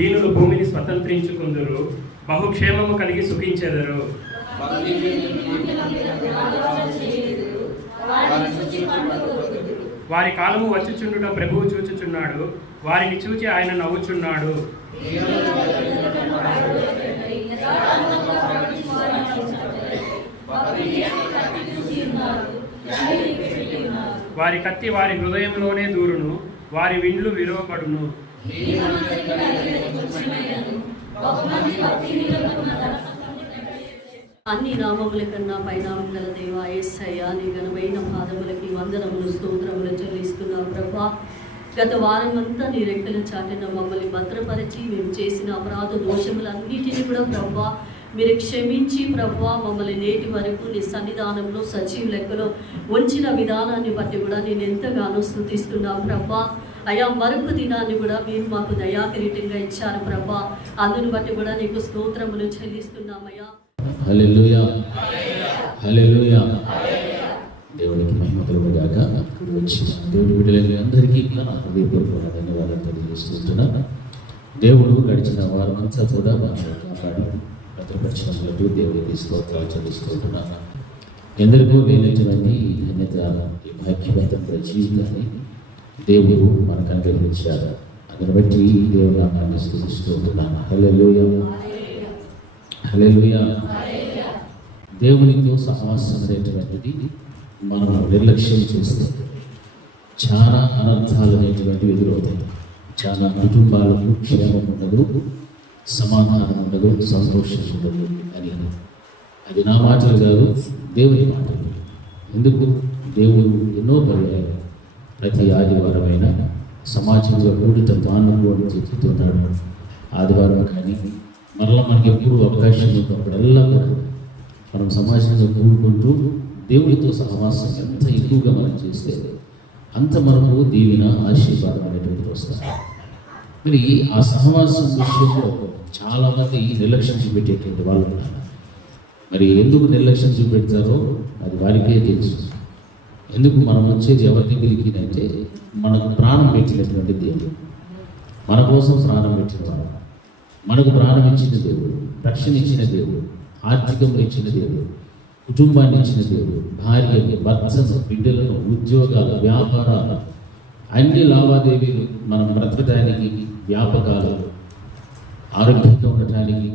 దీనులు భూమిని స్వతంత్రించుకుందురు, బహుక్షేమము కలిగి సుఖించెదరు. వారి కాలము వచ్చుచుండుట ప్రభువు చూచుచున్నాడు, వారిని చూచి ఆయన నవ్వుచున్నాడు. వారి కత్తి వారి హృదయంలోనే దూరును, వారి విండ్లు విరువబడును. అన్ని నామముల కన్నా పైనామం గల దేవా యేసయ్యా, నీ ఘనమైన పాదములకి వందనములు స్తోత్రములు చెల్లిస్తున్నావు ప్రభా. గత వారమంతా నీ రెక్కల చాటిన మమ్మల్ని భద్రపరిచి మేము చేసిన అపరాధ దోషములన్నిటినీ కూడా ప్రభా మీరు క్షమించి ప్రభా మమ్మల్ని నేటి వరకు నీ సన్నిధానంలో సజీవ లెక్కలో ఉంచిన విధానాన్ని బట్టి కూడా నేను ఎంతగానో స్తుతిస్తున్నాను ప్రభా. అయా మరొక దినాన్ని కూడా మీరు మాకు దయాకిరీటంగా ఇచ్చారు ప్రభా. అందుని బట్టి కూడా నీకు స్తోత్రములు చెల్లిస్తున్నామయ్యా. హల్లెలూయా, హల్లెలూయా. దేవునికి మహిమ కలుగుగాక. వచ్చిన దేవుని బిడ్డలైన అందరికీ హృదయపూర్వక ధన్యవాదాలు తెలియజేస్తున్నాను. దేవుడు గడిచిన వారమంతా కూడా కాపాడి భద్రపరిచినట్లు దేవుడికి స్తోత్రాలు చెల్లిస్తున్నాను. ఎందరికో లేనటువంటి ధన్యత ఈ భాగ్యవంతమైన జీవితాన్ని దేవుడు మనకు అనుగ్రహించారు. అందుని బట్టి దేవుడు నామాన్ని స్తుతిస్తున్నాను. హల్లెలూయా, హల్లెలూయా. దేవునితో సహవాసం అనేటువంటిది మనం నిర్లక్ష్యం చేస్తే చాలా అనర్థాలు అనేటువంటివి ఎదురవుతాయి. చాలా కుటుంబాలకు క్షేమం ఉండదు, సమాధానం ఉండదు, సంతోషం ఉండదు అని. అది నా మాటలు కాదు, దేవుని మాటలు. ఎందుకు? దేవుడు ఎన్నో పర్యాలు ప్రతి ఆదివారమైన సమాజంలో కూడిత మానవు అని చెప్తున్నాడు. ఆదివారం కానీ మరలా మనకి ఎప్పుడు అవకాశం ఉన్నప్పుడల్లా మనం సమాజంలో కూడుకుంటూ దేవుడితో సహవాసం ఎంత ఎక్కువగా మనం చేస్తే అంత మనకు దీవెన ఆశీర్వాదం అనేటువంటిది వస్తుంది. మరి ఆ సహవాసం విషయంలో చాలామంది నిర్లక్ష్యం చూపెట్టేటువంటి వాళ్ళు ఉన్నారు. మరి ఎందుకు నిర్లక్ష్యం చూపెడతారో అది వారికే తెలుసు. ఎందుకు మనం వచ్చేది ఎవరి దగ్గరికి అంటే మనకు ప్రాణం పెట్టినటువంటి దేవుడు, మన కోసం ప్రాణం పెట్టిన వాడు, మనకు ప్రాణం ఇచ్చిన దేవుడు, రక్షణ ఇచ్చిన దేవుడు, ఆర్థికంగా ఇచ్చిన దేవుడు, కుటుంబాన్ని ఇచ్చిన దేవుడు, భార్యను, భర్తను, బిడ్డలను, ఉద్యోగాలు, వ్యాపారాలు, అన్ని లావాదేవీలు మనం బ్రతకడానికి, వ్యాపకాలు, ఆరోగ్యంగా ఉండటానికి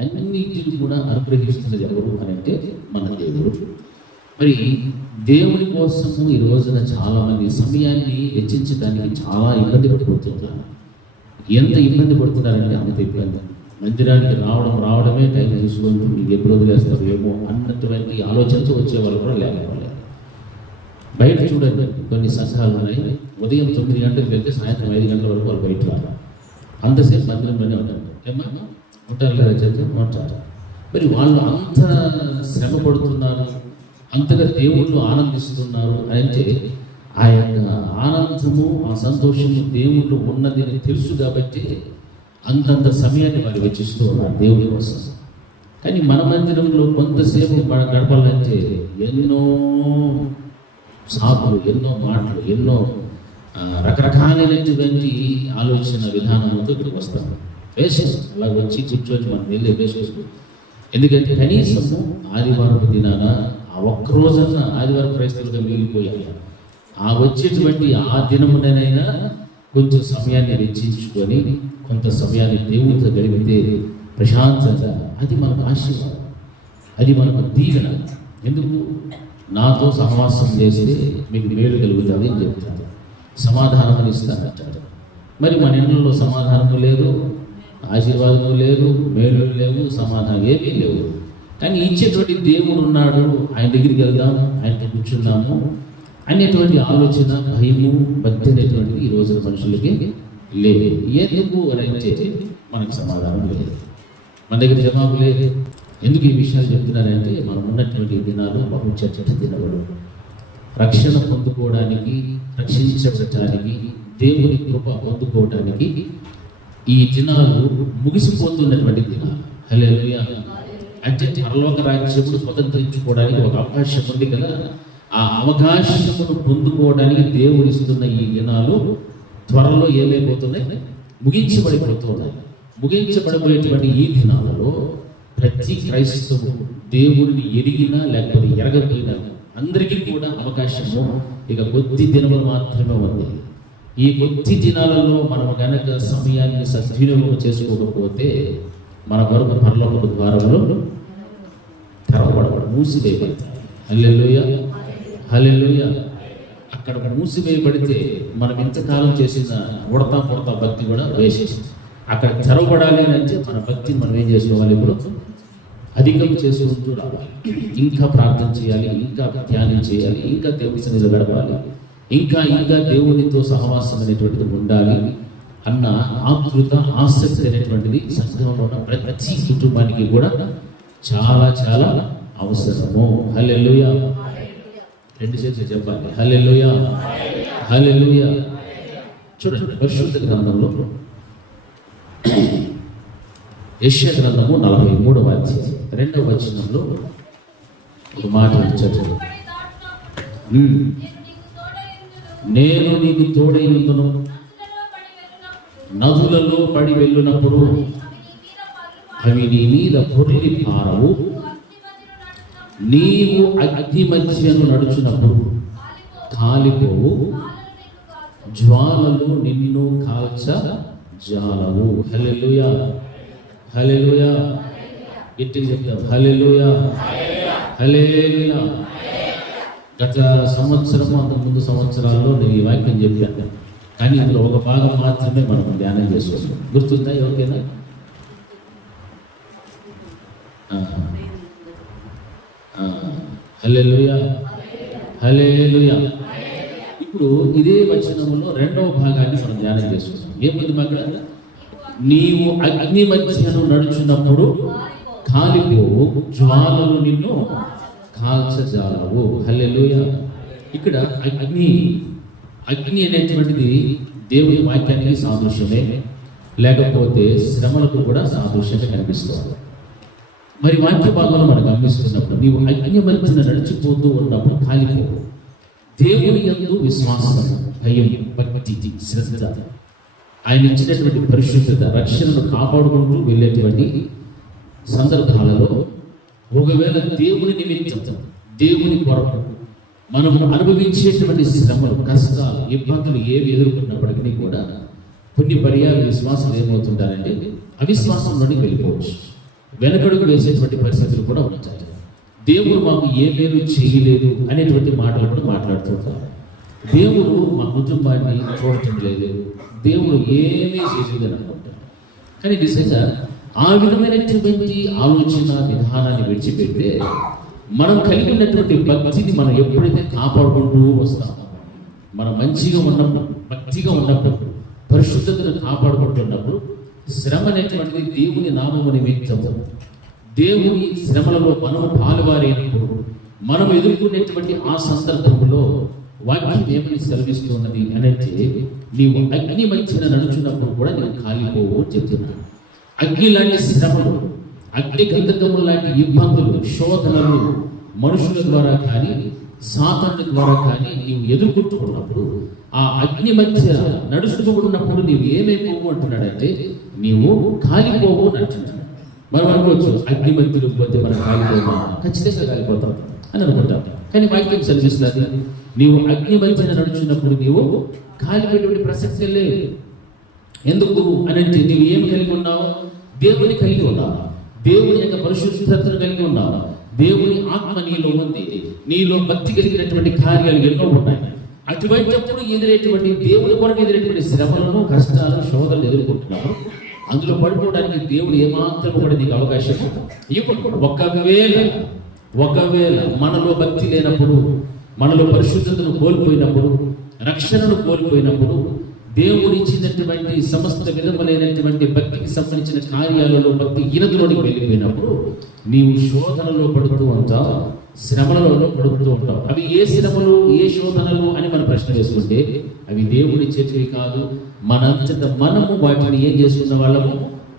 అన్నింటిని కూడా అనుగ్రహిస్తున్నది ఎవరు అని అంటే మన దేవుడు. మరి దేవుని కోసము ఈ రోజున చాలామంది సమయాన్ని వెచ్చించడానికి చాలా ఇబ్బంది పడిపోతున్నారు. ఎంత ఇబ్బంది పడుతున్నారంటే అంత ఇబ్బంది. మందిరానికి రావడమే టైం తీసుకుంటూ మీకు ఎప్పుడు వదిలేస్తారు ఏమో అన్నటువంటి ఆలోచనతో వచ్చేవాళ్ళు కూడా లేకపోలేదు. బయట చూడండి, కొన్ని సంఘాలు ఉన్నాయి, ఉదయం 9 గంటలకు వెళ్తే సాయంత్రం 5 గంటల వరకు వాళ్ళు బయట రారు. అంతసేపు మందిరంలోనే ఉంటారు. ఏమన్నా ఉంటారు కదా చెప్తే ఉంటారు. మరి వాళ్ళు అంత శ్రమ పడుతున్నారు, అంతగా దేవుళ్ళు ఆనందిస్తున్నారు అంటే ఆ యొక్క ఆనందము, ఆ సంతోషము దేవుళ్ళు ఉన్నదని తెలుసు కాబట్టి అంతంత సమయాన్ని వారు వెచ్చిస్తూ ఉన్నారు దేవుడి కోసం. కానీ మన మందిరంలో కొంతసేపు మన గడపాలంటే ఎన్నో సాకులు, ఎన్నో మాటలు, ఎన్నో రకరకాలైనటువంటి ఆలోచన విధానంతో ఇక్కడికి వస్తాము. వేసేసి అలా వచ్చి కూర్చొని మనం వెళ్ళి వేసేసి. ఎందుకంటే కనీసము ఆదివారం దినాన ఆ ఒక్కరోజన్నా ఆదివారం క్రైస్తవులుగా మిగిలిపోయాలి. ఆ వచ్చేటువంటి ఆ దినమునైనా కొంచెం సమయాన్ని వెచ్చించుకొని కొంత సమయాన్ని దేవునితో గడిపితే ప్రశాంతంగా, అది మనకు ఆశీర్వాదం, అది మనకు దీవెన. ఎందుకు? నాతో సహవాసం చేస్తే మీకు మేలు కలుగుతుంది అని చెప్తారు, సమాధానం అని ఇస్తానంటారు. మరి మన ఇళ్ళలో సమాధానము లేదు, ఆశీర్వాదము లేదు, మేలు లేవు, సమాధానం ఏమీ లేవు. కానీ ఇచ్చేటువంటి దేవుడు ఉన్నాడు, ఆయన దగ్గరికి వెళ్దాం, ఆయనతో కూర్చున్నాము అనేటువంటి ఆలోచన, భయము, భక్తి అనేటువంటిది ఈ రోజున మనుషులకి లేదు. ఎందుకు అని అంటే మనకు సమాధానం లేదు, మన దగ్గర జవాబు లేదు. ఎందుకు ఈ విషయాలు చెప్తున్నారంటే మనం ఉన్నటువంటి దినాలు బహు చర్చట దినములు. రక్షణ పొందుకోవడానికి, రక్షించబడటానికి, దేవుని కృప పొందుకోవడానికి ఈ దినాలు ముగిసిపోతున్నటువంటి దినాలు. హల్లెలూయా. అంటే పరలోక రాజ్యమును స్వతంత్రించుకోవడానికి ఒక అవకాశం ఉంది కదా, ఆ అవకాశమును పొందుకోవడానికి దేవుడు ఇస్తున్న ఈ దినాలు త్వరలో ఏమైపోతున్నాయి? ముగించబడిపోతున్నాయి. ముగించబడబోయేటువంటి ఈ దినాలలో ప్రతి క్రైస్తవు దేవుడిని ఎరిగినా లేకపోతే ఎరగకపోయినా అందరికీ కూడా అవకాశము ఇక కొద్ది దినములు మాత్రమే ఉంది. ఈ కొద్ది దినాలలో మనం గనక సమయాన్ని సద్వినియోగం చేసుకోకపోతే మన వరకు పరలోక ద్వారములు తెరవబడబడు, మూసివేయబడతాయి. హల్లెలూయా, హల్లెలూయా. అక్కడ మూసివేయబడితే మనం ఇంతకాలం చేసిన ఉడతా పుడతా భక్తి కూడా వేసేసి అక్కడ తెరవబడాలి అంటే మన భక్తిని మనం ఏం చేసుకోవాలి? ఇప్పుడు అధికం చేసుకుంటూ రావాలి. ఇంకా ప్రార్థన చేయాలి, ఇంకా ధ్యానం చేయాలి, ఇంకా దేవుని సన్నిధిలో గడపాలి, ఇంకా దేవునితో సహవాసం అనేటువంటిది ఉండాలి అన్న ఆతృత, ఆసక్తి అనేటువంటిది సంఘంలో ఉన్న ప్రతి కుటుంబానికి కూడా చాలా చాలా అవసరము. హల్లెలూయా. రెండు చేతులు చెప్పాలి, హల్లెలూయా, హల్లెలూయా. చూడండి, పరిశుద్ధ గ్రంథంలో యెషయా గ్రంథము 43వ అధ్యాయం 2వ వచనంలో ఒక మాట చదువు. నేను నీకు తోడైనందును, నదులలో పడి వెళ్ళినప్పుడు అవి నీ మీద పొర్లి పారవు, నీవు అగ్ని మధ్యను నడుచున్నప్పుడు కాలిపోవు, జ్వాలలు నిన్ను కాల్చ జాలవు. హల్లెలూయా, హల్లెలూయా. గట్టిగా చెప్తాం, హల్లెలూయా, హల్లెలూయా. గత సంవత్సరం, అంతకు ముందు సంవత్సరాల్లో నేను ఈ వాక్యం చెప్పాను, కానీ ఇందులో ఒక భాగం మాత్రమే మనం ధ్యానం చేసుకోవాలి. గుర్తుందా ఎవరికైనా? హల్లెలూయా, హల్లెలూయా. ఇప్పుడు ఇదే వచనంలో 2వ భాగాన్ని మనం ధ్యానం చేసుకుంటాం. ఏముంది అక్కడ? నీవు అగ్ని మధ్యను నడుచున్నప్పుడు కాలిపోవు, జ్వాలలు నిన్ను కాల్చజాలవు. హల్లెలూయా. ఇక్కడ అగ్ని అనేటువంటిది దేవుని వాక్యానికి సాదృశ్యమే, లేకపోతే శ్రమలకు కూడా సాదృశ్యంగా కనిపిస్తుంది. మరి వాక్య భాగంలో మనం గమనిస్తున్నప్పుడు నీవు అగ్ని మధ్యన నడిచిపోతూ ఉన్నప్పుడు కాలిపోవు. దేవుని యందు విశ్వాసం, భయం, భక్తి, శ్రద్ధ, ఆయన ఇచ్చినటువంటి పరిశుద్ధత, రక్షణను కాపాడుకుంటూ వెళ్ళేటువంటి సందర్భాలలో ఒకవేళ దేవుని నిమిత్తం, దేవుని కొరకు మనం అనుభవించేటువంటి శ్రమలు, కష్టాలు, ఇబ్బందులు ఏవి ఎదుర్కొన్నప్పటికీ కూడా కొన్ని పర్యాలు విశ్వాసం ఏమవుతుంటారంటే అవిశ్వాసంలోకి వెళ్ళిపోవచ్చు, వెనకడుగు వేసేటువంటి పరిస్థితులు కూడా ఉంటాయి. దేవుడు మాకు ఏ మేలు చేయలేదు అనేటువంటి మాటలు కూడా మాట్లాడుతుంటారు. దేవుడు మా కుటుంబాన్ని చూడటం లేదు, దేవుడు ఏమీ చేయలేదని అనుకుంటారు. కానీ నిజంగా ఆ విధమైనటువంటి ఆలోచన విధానాన్ని విడిచిపెడితే మనం కలిగి ఉన్నటువంటి భక్తిని మనం ఎప్పుడైతే కాపాడుకుంటూ వస్తామో, మనం మంచిగా ఉన్నప్పుడు, భక్తిగా ఉన్నప్పుడు, పరిశుద్ధతను కాపాడుకుంటున్నప్పుడు శ్రమ అనేటువంటిది దేవుని నామము నిమిత్తము, దేవుని శ్రమలలో మనం పాలువారైనప్పుడు మనం ఎదుర్కొనేటువంటి ఆ సందర్భంలో వాక్యం ఏమని సెలవిస్తున్నది అంటే నీవు అగ్ని మధ్యన నడుచున్నప్పుడు కూడా నేను కాలిపోవు అని చెప్తున్నాను. అగ్ని లాంటి శ్రమలు, అగ్ని గంధకములు లాంటి ఇబ్బందులు, శోధనలు మనుషుల ద్వారా కానీ సాతాను ద్వారా కానీ నీవు ఎదుర్కొంటూ ఉన్నప్పుడు, ఆ అగ్ని మధ్య నడుస్తూ ఉన్నప్పుడు నీవు ఏమైపోవు అంటున్నాడంటే నీవు కాలిపోవు అని అంటున్నాడు. మనం అనుకోవచ్చు అగ్ని మధ్యలో పోతే మనం కాలిపోవా? ఖచ్చితంగా కాలిపోతాం అని అనుకుంటాం. కానీ వాక్యం సెలవిస్తుంది నీవు అగ్ని మధ్యన నడుచున్నప్పుడు నీవు కాలిపోయేటువంటి ప్రసక్తి లేదు. ఎందుకు అని అంటే నీవు ఏమి కలిగి ఉన్నావు? దేవుని కలిగి ఉన్నావు, దేవుని యొక్క పరిశుద్ధతను కలిగి ఉన్నావు, దేవుని ఆత్మ నీలో ఉంది, నీలో భక్తి కలిగినటువంటి కార్యాలు ఎన్నో ఉన్నాయి. అటువంటిప్పుడు ఎదురేటువంటి దేవుని కొరకు ఎదురేటువంటి శ్రమలను, కష్టాలను, శోధనలు ఎదుర్కొంటున్నావు. అందులో పడిపోవడానికి దేవుడు ఏమాత్రం కూడా నీకు అవకాశం ఇవ్వకూడదు. ఒకవేళ మనలో భక్తి లేనప్పుడు, మనలో పరిశుద్ధతను కోల్పోయినప్పుడు, రక్షణను కోల్పోయినప్పుడు, దేవుడు ఇచ్చినటువంటి సమస్త విధములైనటువంటి భక్తికి సంబంధించిన కార్యాలలో భక్తి ఈనదులోనికి వెళ్ళిపోయినప్పుడు నీవు శోధనలో పడుతూ ఉంటావు, శ్రమలలో పడుతూ ఉంటావు. అవి ఏ శ్రమలు, ఏ శోధనలు అని మనం ప్రశ్న వేసుకుంటే అవి దేవుడి చేతివి కాదు, మనంతట మనము వాటిని ఏం చేసుకున్న వాళ్ళము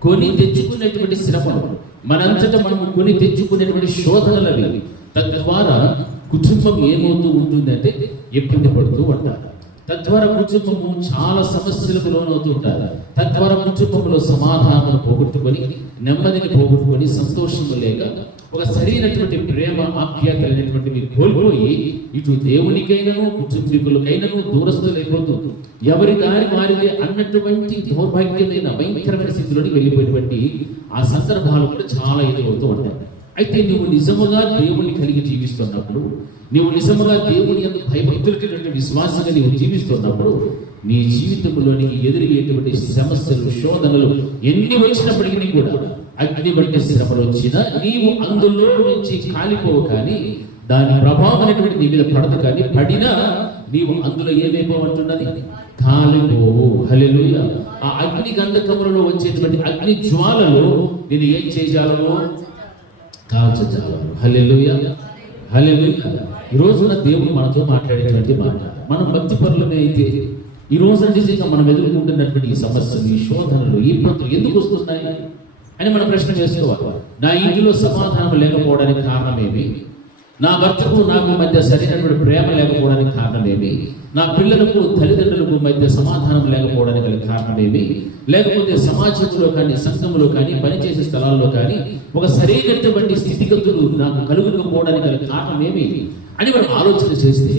కొని తెచ్చుకునేటువంటి శ్రమలు, మనంతట మనము కొని తెచ్చుకునేటువంటి శోధనలు అవి. తద్వారా కుటుంబం ఏమవుతూ ఉంటుందంటే ఇబ్బంది పడుతూ ఉంటారు. తద్వారా కుటుంబము చాలా సమస్యలకు లోనవుతూ ఉంటారు. తద్వారా కుటుంబంలో సమాధానం పోగొట్టుకొని, నెమ్మదిని పోగొట్టుకొని, సంతోషం లేక ఒక సరైనటువంటి ప్రేమ ఆప్యాయత అనేటువంటివి కోల్పోయి ఇటు దేవునికైనను కుటుంబీకులకైనను దూరస్తులైపోతుంది. ఎవరి దారి మారితే అన్నటువంటి దౌర్భాగ్యమైన భయంకరమైన స్థితిలోకి వెళ్ళిపోయినటువంటి ఆ సందర్భాలు కూడా చాలా ఎదురవుతూ ఉంటాయి. అయితే నువ్వు నిజముగా దేవుని కలిగి జీవిస్తున్నప్పుడు, నీవు నిజముగా దేవుని యందు భయభక్తులకి విశ్వాసంగా నీవు జీవిస్తున్నప్పుడు, నీ జీవితంలోనికి ఎదురయ్యేటువంటి సమస్యలు, శోధనలు ఎన్ని వచ్చినప్పటికీ కూడా, అగ్ని వంటి శ్రమలు వచ్చినా నీవు అందులో నుంచి కాలిపోవు, కానీ దాని ప్రభావం అనేటువంటి నీ మీద పడదు. కానీ పడినా నీవు అందులో ఏమైపోమంటున్నది? కాలిపోవు. హల్లెలూయా. ఆ అగ్ని గంధకములలో వచ్చేటువంటి అగ్ని జ్వాలలో నేను ఏం చేయజాలను? కాల్చజాలను. హల్లెలూయా, హల్లెలూయా. ఈ రోజున దేవుడు మనతో మాట్లాడేటువంటి మాట, మనం భక్తి పరులమే అయితే ఈ రోజు నిజంగా మనం ఎదుర్కొంటున్నటువంటి ఈ సమస్యలు, ఈ శోధనలు, ఈ ఇబ్బందులు ఎందుకు వస్తున్నాయి అని మనం ప్రశ్న వేసుకోవాలి. నా ఇంటిలో సమాధానం లేకపోవడానికి కారణమేమి? నా భర్తకు నాకు మధ్య సరైనటువంటి ప్రేమ లేకపోవడానికి కారణమేమి? నా పిల్లలకు తల్లిదండ్రులకు మధ్య సమాధానం లేకపోవడానికి గల కారణమేమి? లేకపోతే సమాజంలో కానీ, సంఘంలో కానీ, పనిచేసే స్థలాల్లో కానీ ఒక సరైనటువంటి స్థితిగతులు నాకు కలుగుకపోవడానికి గల కారణమేమి అని మనం ఆలోచన చేస్తే,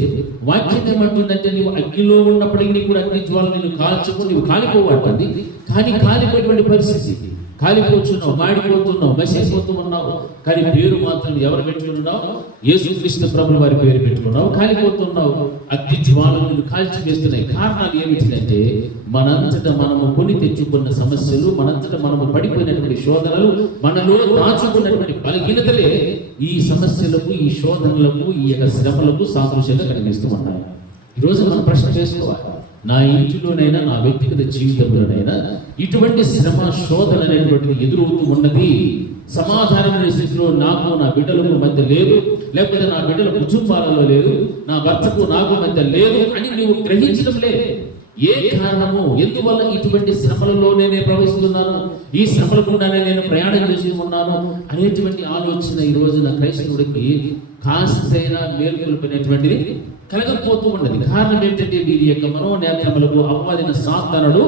వాక్యం ఏమంటుందంటే, నీవు అగ్నిలో ఉన్నప్పటికీ కూడా అగ్ని జ్వాల నేను కాల్చుకుని నీవు కాలిపోవాలండి. కానీ కాలిపోయేటువంటి పరిస్థితి, కాలిపోతున్నావు, మాడిపోతున్నావు, మసిపోతూ ఉన్నావు, కానీ పేరు మాత్రం ఎవరు పెట్టుకున్నావు? యేసుక్రీస్తు ప్రభువు వారి పేరు పెట్టుకున్నావు. కాలిపోతున్నావు, అగ్ని జ్వాలను కాల్చి వేస్తున్నాయి. కారణాలు ఏమిటంటే, మనంతటా మనము కొని తెచ్చుకున్న సమస్యలు, మనంతటా మనము పడిపోయినటువంటి శోధనలు, మనలో దాచుకున్నటువంటి బలహీనతలే ఈ సమస్యలకు, ఈ శోధనలకు, ఈ యొక్క శ్రమలకు సాదృశ్యంగా కనిపిస్తూ ఉన్నాయి. ఈరోజు మనం ప్రశ్న చేసుకోవాలి, నా ఇంటిలోనైనా, నా వ్యక్తిగత జీవితంలోనైనా ఇటువంటి శ్రమ, శోధన అనేటువంటిది ఎదురవుతూ ఉన్నది. సమాధానమైన స్థితిలో నాకు, నా బిడ్డలకు మధ్య లేదు, లేకపోతే నా బిడ్డల కుటుంబాలలో లేదు, నా భర్తకు నాకు మధ్య లేదు అని నువ్వు గ్రహించడం లేదు. ఏ కారణము? ఎందువల్ల ఇటువంటి శ్రమలలోనే నేను ప్రవహిస్తున్నాను, ఈ శ్రమల గుండానే నేను ప్రయాణం చేసి ఉన్నాను అనేటువంటి ఆలోచన ఈ రోజున క్రైస్తవుడికి కాస్తైనా మేల్కొల్పినటువంటిది కలగకపోతూ ఉన్నది. కారణం ఏంటంటే, వీరి యొక్క మనోనేత్రములకు అపవాదిన సాతానుడు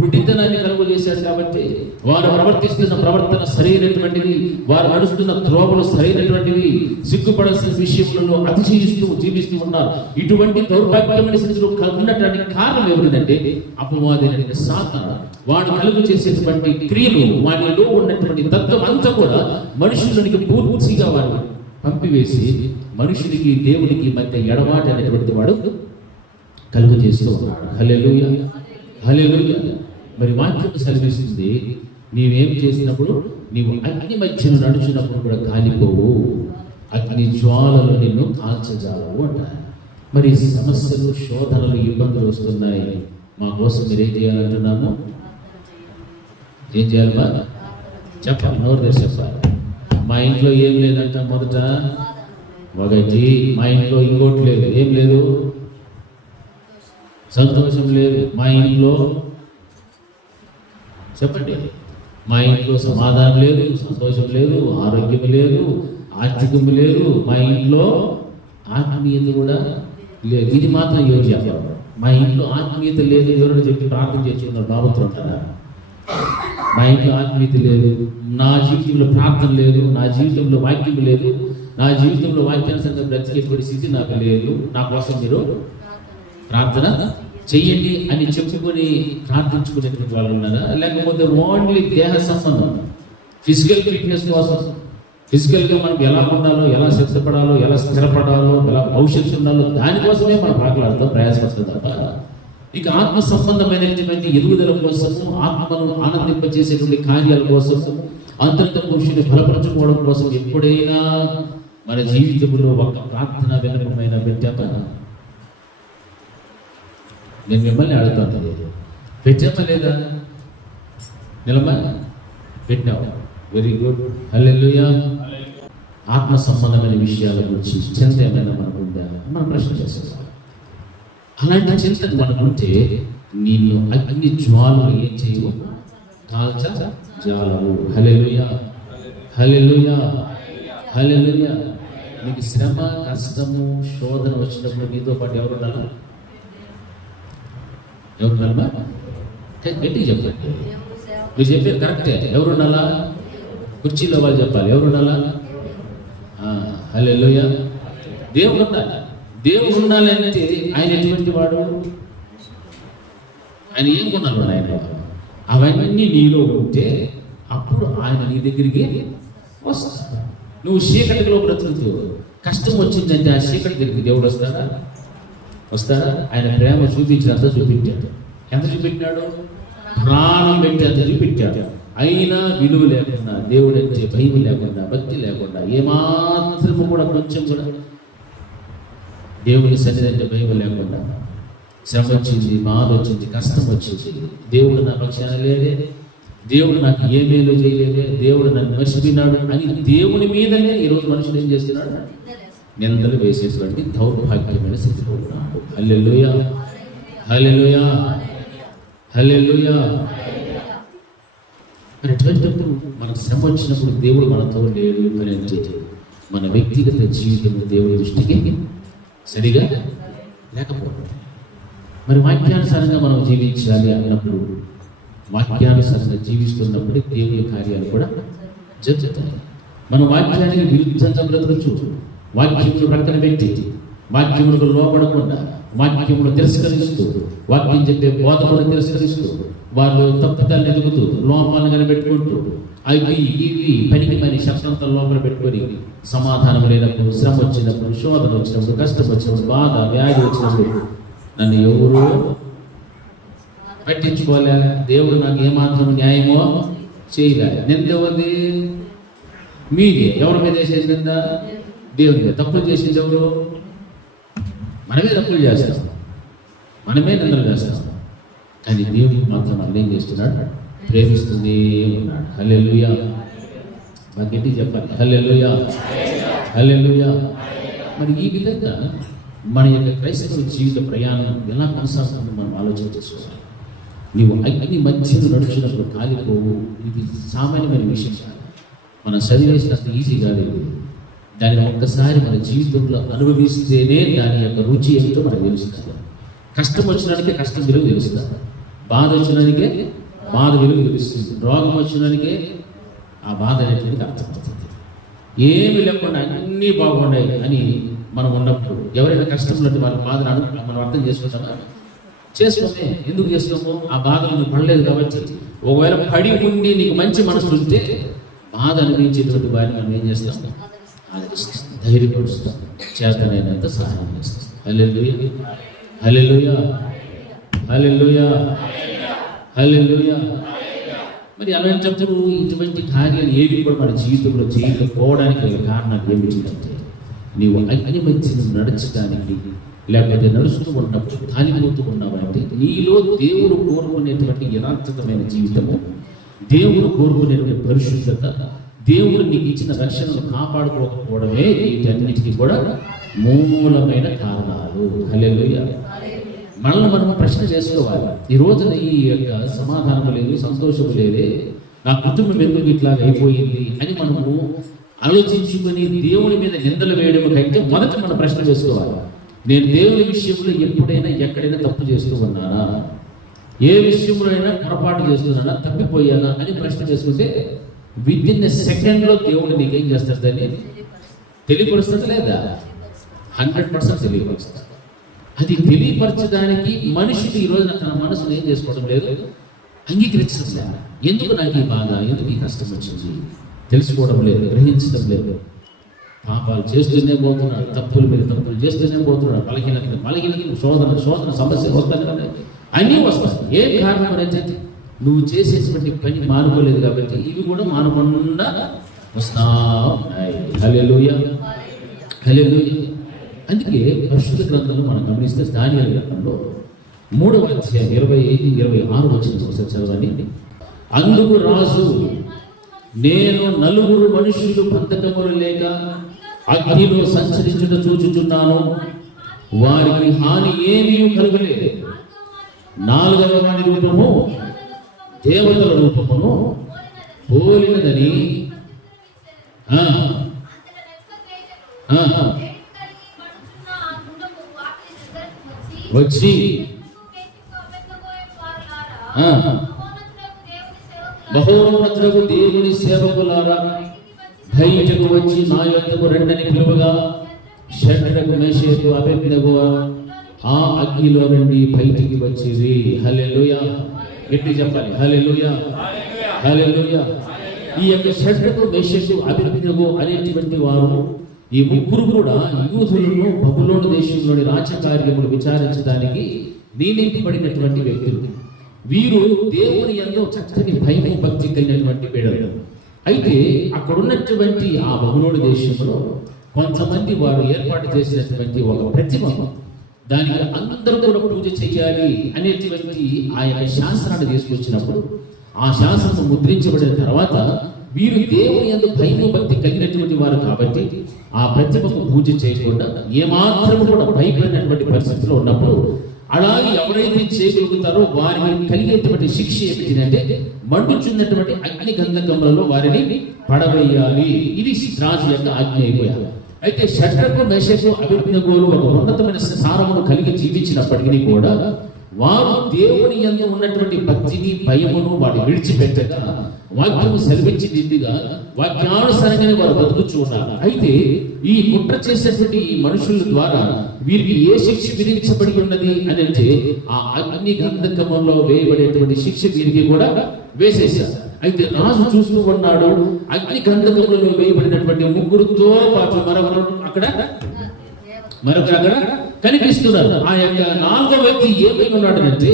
గుడ్డితనాన్ని కలుగు చేశాడు. కాబట్టి వారు ప్రవర్తిస్తున్న ప్రవర్తన సరైనటువంటిది, వారు నడుస్తున్న త్రోవలు సరైనటువంటివి, సిగ్గుపడాల్సిన విషయంలో అతిశయిస్తూ జీవిస్తూ ఉన్నారు. ఇటువంటి దౌర్భాగ్యమైన స్థితిలో ఉండటానికి కారణం ఏమిటంటే, అపవాదిన సాతానుడు వాడు కలుగు చేసేటువంటి క్రియలు, వాటిలో ఉన్నటువంటి తత్వం అంతా కూడా మనుషులకి పూర్తిగా వారు పంపివేసి మనుషునికి దేవునికి మధ్య ఎడబాటు అనేటువంటి వాడు కలుగు చేస్తూ ఉన్నాడు. హల్లెలూయా, హల్లెలూయా. మరి వాక్యం సెలవిస్తుంది, నీవేం చేసినప్పుడు, నీవు అగ్ని మధ్యను నడుచున్నప్పుడు కూడా కాలిపోవు, అగ్ని జ్వాలలు నిన్ను కాల్చజాలవు అంటారు. మరి సమస్యలు, శోధనలు, ఇబ్బందులు వస్తున్నాయి, మా కోసం మీరు ఏం చేయాలంటున్నాము? ఏం చేయాలి? బా చెప్పాలి, నోరు తెరిచి చెప్పాలి. మా ఇంట్లో ఏం లేదంట. మొదట ఒకటి, మా ఇంట్లో ఇంకోటి లేదు. ఏం లేదు? సంతోషం లేదు. మా ఇంట్లో చెప్పండి, మా ఇంట్లో సమాధానం లేదు, సంతోషం లేదు, ఆరోగ్యం లేదు, ఆర్థికం లేదు, మా ఇంట్లో ఆత్మీయత కూడా లేదు. ఇది మాత్రం ఎవరు చెప్పారు? మా ఇంట్లో ఆత్మీయత లేదు ఎవరు చెప్పి ప్రార్థన చేస్తున్నారు? బాబుతో ఉంటారా? మా ఇంట్లో ఆత్మీయత లేదు, నా జీవితంలో ప్రార్థన లేదు, నా జీవితంలో వాక్యం లేదు, నా జీవితంలో వాక్యానుసంగా బ్రతికేటువంటి స్థితి నాకు లేదు, నా కోసం మీరు ప్రార్థన చెయ్యండి అని చెప్పుకొని ప్రార్థించుకునేటువంటి వాళ్ళు ఉన్నారా? లేకపోతే ఓన్లీ దేహ సంబంధం, ఫిజికల్ ఫిట్నెస్ కోసం, ఫిజికల్గా మనకు ఎలా ఉండాలో, ఎలా సిద్ధపడాలో, ఎలా స్థిరపడాలో, ఎలా భవిష్యత్తు ఉండాలో దానికోసమే మనం మాట్లాడతాం, ప్రయాసపడతాం తప్ప ఇక ఆత్మ సంబంధమైనటువంటి ఎదుగుదల కోసము, ఆత్మను ఆనందింపజేసేటువంటి కార్యాల కోసము, అంతర్గత పురుషుని బలపరచుకోవడం కోసం ఎప్పుడైనా మన జీవితంలో ఒక ప్రార్థన విన్నపమైన పెట్టామా? నేను మిమ్మల్ని అడుగుతాను, పెట్టామా లేదా? నిలమా పెట్టినావు. వెరీ గుడ్, హల్లెలూయా. ఆత్మ సంబంధమైన విషయాల గురించి చింత ఏమైనా మనకు ఉందా? మనం ప్రశ్న చేస్తాం. అలాంటి చింతన మనకుంటే నిన్ను అగ్ని జ్వాలలు ఏం చేయవు? కాల్చజాలవు. హల్లెలూయా, హల్లెలూయా, హల్లెలూయా. నీకు శ్రమ, కష్టము, శోధన వచ్చినప్పుడు నీతో పాటు ఎవరు ఉండాలి? ఎవరున్నారమ్మా? గట్టిగా చెప్పండి. మీరు చెప్పారు కరెక్టే. ఎవరున్నాలా? కుర్చీలో వాళ్ళు చెప్పాలి. ఎవరున్నాలా? హల్లెలూయా. దేవుడు ఉండాలి. దేవుడు ఉండాలి అంటే ఆయన ఎటువంటి వాడు? ఆయన ఏం కొన్నాడు? ఆయన అవన్నీ నీలో ఉంటే అప్పుడు ఆయన నీ దగ్గరికి వస్తాడు. నువ్వు చీకటిలో బ్రతుకుతూ కష్టం వచ్చిందంటే ఆ చీకటి దగ్గరికి దేవుడు వస్తాడా? వస్తాడా? ఆయన ప్రేమ చూపించినంత చూపించాడు. ఎంత చూపించాడు? ప్రాణం పెట్టి అంత చూపించాడు. అయినా విలువ లేకుండా, దేవుడు అంటే భయం లేకుండా, భక్తి లేకుండా, ఏమాత్రము కూడా కొంచెం కూడా దేవుని సన్నిధి అంటే భయం లేకుండా, శ్రమ వచ్చింది, బాధ వచ్చింది, కష్టం వచ్చింది, దేవుడు నా పక్షాన లేదే, దేవుడు నాకు ఏ మేలు చేయలేదే, దేవుడు నన్ను మర్చిపోయినాడు అని దేవుని మీదనే ఈరోజు మనుషులు ఏం చేస్తున్నాడు? నిందలు వేసేటువంటి దౌర్భాగ్యమైన స్థితిలో ఉన్నాడు. హల్లెలూయా, హల్లెలూయా, హల్లెలూయా. మరి ఎటువంటిప్పుడు మనకు శ్రమ వచ్చినప్పుడు దేవుడు మనతో లేడు అని అంటే మన వ్యక్తిగత జీవితం దేవుడి దృష్టికి సరిగా లేకపోవడం. మరి వాక్యానుసారంగా మనం జీవించాలి అన్నప్పుడు, వాక్యానుసారంగా జీవిస్తున్నప్పుడు దేవుని కార్యాలు కూడా జరుగుతాయి. మన వాక్యానికి విరుద్ధంగా బ్రతకచ్చు. వాక్యములు ప్రక్కన పెట్టి, వాక్యములకు లోపడకుండా, వాక్యములు తిరస్కరిస్తూ, వాక్యం చెప్పే బోధకులను తిరస్కరిస్తూ, వాళ్ళు తప్పుతాలను ఎదుగుతూ, లోపాలను కనిపెట్టుకుంటూ, అవి ఇవి పనికి మరి శబ్దంతో లోపల పెట్టుకొని సమాధానం లేనప్పుడు, శ్రమ వచ్చినప్పుడు, శోధన వచ్చినప్పుడు, కష్టం వచ్చినప్పుడు, బాధ వ్యాధి వచ్చినప్పుడు నన్ను ఎవరు పట్టించుకోలే, దేవుడు నాకు ఏమాత్రం న్యాయమో చేయలే. నింద ఎవరిది? మీది. ఎవరి మీద వేసేది నింద? దేవుని మీద. తప్పులు చేసింది ఎవరు? మనమే తప్పులు చేస్తాం, మనమే నిందలు చేస్తాం. కానీ దేవుడికి మాత్రం మనం ఏం చేస్తున్నాడు? ప్రేమిస్తుంది ఉన్నాడు. హల్లెలూయా. మాకు గట్టి చెప్పాలి. హల్లెలూయా, హల్లెలూయా. మరి ఈ విధంగా మన యొక్క క్రైస్తవ జీవిత ప్రయాణం ఎలా కొనసాగుతుందో మనం ఆలోచన చేసుకోవాలి. నీవు అగ్ని మధ్యలో నడుచున్నప్పుడు కాలిపోవు. ఇది సామాన్యమైన విషయం కాదు. మనం చదివేసినంత ఈజీ కాదు. దాన్ని ఒక్కసారి మన జీవితంలో అనుభవిస్తేనే దాని యొక్క రుచి ఏమిటో మనకు తెలుస్తుంది. కష్టం వచ్చినానికే కష్టం విలువ తెలుస్తుంది. బాధ వచ్చినానికే బాధ విలువ తెలుస్తుంది. రోగం వచ్చినానికే ఆ బాధ అనేటువంటిది అర్థమవుతుంది. ఏమి లేకుండా అన్నీ బాగున్నాయి అని మనం ఉన్నప్పుడు ఎవరైనా కష్టంలో వాళ్ళ బాధను మనం అర్థం చేసుకుంటామా? చేసుకోమే. ఎందుకు చేసుకోము? ఆ బాధలు నువ్వు పడలేదు కాబట్టి. ఒకవేళ పడి ఉండి నీకు మంచి మనసు ఉంటే బాధ అనిపించేటువంటి వారిని మనం ఏం చేస్తాం? ధైర్యపరుస్తాం, చేతనైనంత సహాయం చేస్తాం. హల్లెలూయా, హల్లెలూయా, హల్లెలూయా, హల్లెలూయా. మరి అలాంటప్పుడు ఇటువంటి కార్యాలు ఏవి కూడా మన జీవితంలో చేయకపోవడానికి కారణాలు ఏమిటంటే, నీవు అగ్ని మధ్యను నడచడానికి లేకపోతే నడుస్తూ ఉన్నప్పుడు కాలిపోతూ ఉన్నావంటే నీలో దేవుడు కోరుకునేటువంటి యథార్థమైన జీవితము, దేవుడు కోరుకునేటువంటి పరిశుద్ధత, దేవుడు నీకు ఇచ్చిన రక్షణను కాపాడుకోకపోవడమే వీటన్నిటికీ కూడా మూలమైన కారణాలు. హల్లెలూయా. మనల్ని మనం ప్రశ్న చేసుకోవాలి. ఈ రోజున ఈ యొక్క సమాధానం లేదు, సంతోషం లేదే, నా కుటుంబం ఎందుకు ఇట్లా అయిపోయింది అని మనము ఆలోచించుకొని దేవుని మీద నిందలు వేయడం కంటే మొదట మనం ప్రశ్న వేసుకోవాలి. నేను దేవుని విషయంలో ఎప్పుడైనా ఎక్కడైనా తప్పు చేస్తూ ఉన్నానా? ఏ విషయంలో అయినా పొరపాటు చేస్తున్నానా? తప్పిపోయానా అని ప్రశ్న చేసుకుంటే విత్ ఇన్ సెకండ్లో దేవుడు నీకేం చేస్తాడు? దాన్ని తెలియపరుస్తుంది లేదా? 100% తెలియపరుస్తుంది. అది తెలియపరచడానికి మనిషికి ఈ రోజున తన మనసును ఏం చేసుకోవడం లేదు, అంగీకరించడం లేదు. ఎందుకు నాకు ఈ బాధ, ఎందుకు ఈ కష్టం వచ్చింది తెలుసుకోవడం లేదు, గ్రహించడం లేదు. పాపాలు చేస్తూనే పోతున్నాడు, తప్పులు మీద తప్పులు చేస్తూనే పోతున్నాడు, బలహీనతలు శోధన సమస్య వస్తాయి, అన్నీ వస్తాయి. ఏం కారణం అంటే నువ్వు చేసేటువంటి పని మానుకోలేదు కాబట్టి ఇవి కూడా మానకుండా వస్తా ఉన్నాయి. హల్లెలూయా, హల్లెలూయా. అందుకే పరిశుద్ధ గ్రంథంలో మనం గమనిస్తే దానియేలు గ్రంథంలో 3వ అధ్యాయం 25-26 వచ్చిన ఒకసారి చదవండి. అందుకు రాజు, నేను 4 మనుషులు బంధకములు లేక అగ్నిలో సంచరించుట చూచుచున్నాను, వారికి హాని ఏమీ కలుగలేదు. 4వ వాని రూపము దేవతల రూపమును పోలినదని వచ్చి మహోన్నతులకు దేవుని సేవకులారా బయటకు వచ్చి నా యొద్దకు రెండని పిలువగా షడ్రకు మేషకు అబేద్నెగో ఆ అగ్నిలో నుండి బయటికి వచ్చేది. హల్లెలూయా. ఎట్టి చెప్పాలి హల్లెలూయా, హల్లెలూయా. ఈ యొక్క షడ్రకు మేషకు అబేద్నెగో అనేటువంటి వారు ఈ ముగ్గురు కూడా యూదులను బబులోను దేశంలోని రాజకార్యములు విచారించడానికి నియమింపబడినటువంటి వ్యక్తులు. వీరు దేవుని యందు చక్కని భయం భక్తి కలిగినటువంటి బిడ్డలు. అయితే అక్కడ ఉన్నటువంటి ఆ బబులోను దేశంలో కొంతమంది వారు ఏర్పాటు చేసినటువంటి ఒక ప్రతిమ, దానికి అందరూ కూడా పూజ చేయాలి అనేటువంటి ఆ యొక్క శాస్త్రాన్ని తీసుకొచ్చినప్పుడు ఆ శాస్త్రం ముద్రించబడిన తర్వాత వీరు దేవుని యందు భయము భక్తి కలిగినటువంటి వారు కాబట్టి ఆ ప్రతిమకు పూజ చేయకుండా ఏమాత్రం కూడా భయపడినటువంటి పరిస్థితిలో ఉన్నప్పుడు అలాగే ఎవరైతే చేయగలుగుతారో వారికి కలిగేటువంటి శిక్ష ఏమిటంటే మండుచున్నటువంటి అగ్ని గంధకములలో వారిని పడవేయాలి. ఇది రాజు యొక్క ఆజ్ఞ అయిపోయారు. అయితే షడ్రకు మేషకు అబేద్నెగోలు ఒక ఉన్నతమైన స్థానమును కలిగి జీవించినప్పటికీ కూడా వారు దేవుని యందు ఉన్నటువంటి భక్తిని భయమును వారు విడిచిపెట్టగా వాక్యము సెలవించి దిద్దిగా వాక్యానుసారంగానే వారు బతుకుచూ ఉన్నారు. అయితే ఈ కుట్ర చేసేటువంటి ఈ మనుషుల ద్వారా వీరికి ఏ శిక్ష విధించబడి ఉన్నది అని అంటే ఆ అగ్ని గంధకములో వేయబడేటువంటి శిక్ష వీరికి కూడా వేసేశారు. అయితే రాజు చూస్తూ ఉన్నాడు, అగ్ని గంధకములలో వేయబడినటువంటి ముగ్గురుతో పాటు మరొకరు అక్కడ కనిపిస్తున్నారు. ఆ యొక్క నాలుగో వ్యక్తి ఏమై ఉన్నాడు అంటే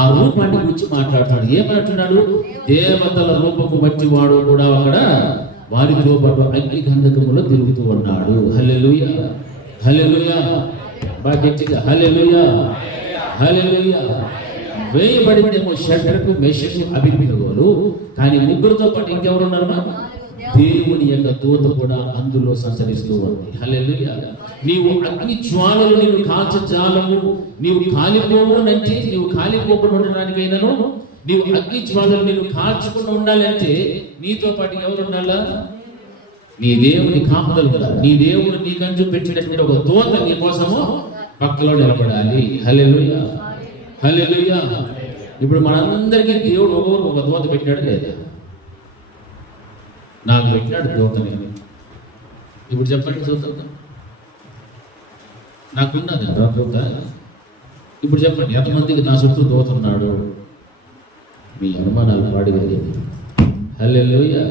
ఆ రూపాన్ని గురించి మాట్లాడుతున్నాడు. ఏమంటున్నాడు? దేవతల రూపము బట్టి వాడు కూడా అక్కడ వారితో పాటు అగ్ని గంధకములో తిరుగుతూ ఉన్నాడు. హల్లెలూయా, హల్లెలూయా. బాగా గట్టిగా హల్లెలూయా, హల్లెలూయా. వేయబడిందేమో షడ్రకు మేషకు అబేద్నెగోలు, కానీ ముగ్గురుతో పాటు ఇంకెవరున్నారు? దేవుని యొక్క దూత కూడా అందులో సంచరిస్తూ ఉంది. హల్లెలూయా. నీవు అగ్ని జ్వాలలు నీవు కాల్చజాలము, నీవు కాలిపోవునంటే నీవు కాలిపోకుండా ఉండడానికైనాను నీవు అగ్ని జ్వాలలు నీవు కాల్చకుండా ఉండాలంటే నీతో పాటు ఎవరు ఉండాలా? నీ దేవుని కాపుదలు కదా. నీ దేవుడు నీ కంచు పెట్టినటువంటి ఒక దూత నీ కోసము పక్కలో నిలబడాలి. హల్లెలూయా, హల్లెలూయా. ఇప్పుడు మనందరికీ దేవుడు ఒక దూత పెట్టాడు లేదా? నాకు పెట్టాడు దూతని. ఇప్పుడు చెప్పండి చూద్దాం. నాకున్నది దూత. ఇప్పుడు చెప్పండి ఎంతమందికి నా చుట్టూ దూత ఉన్నాడు? మీ అనుమానాలు పాడిగలి. హల్లెలూయా.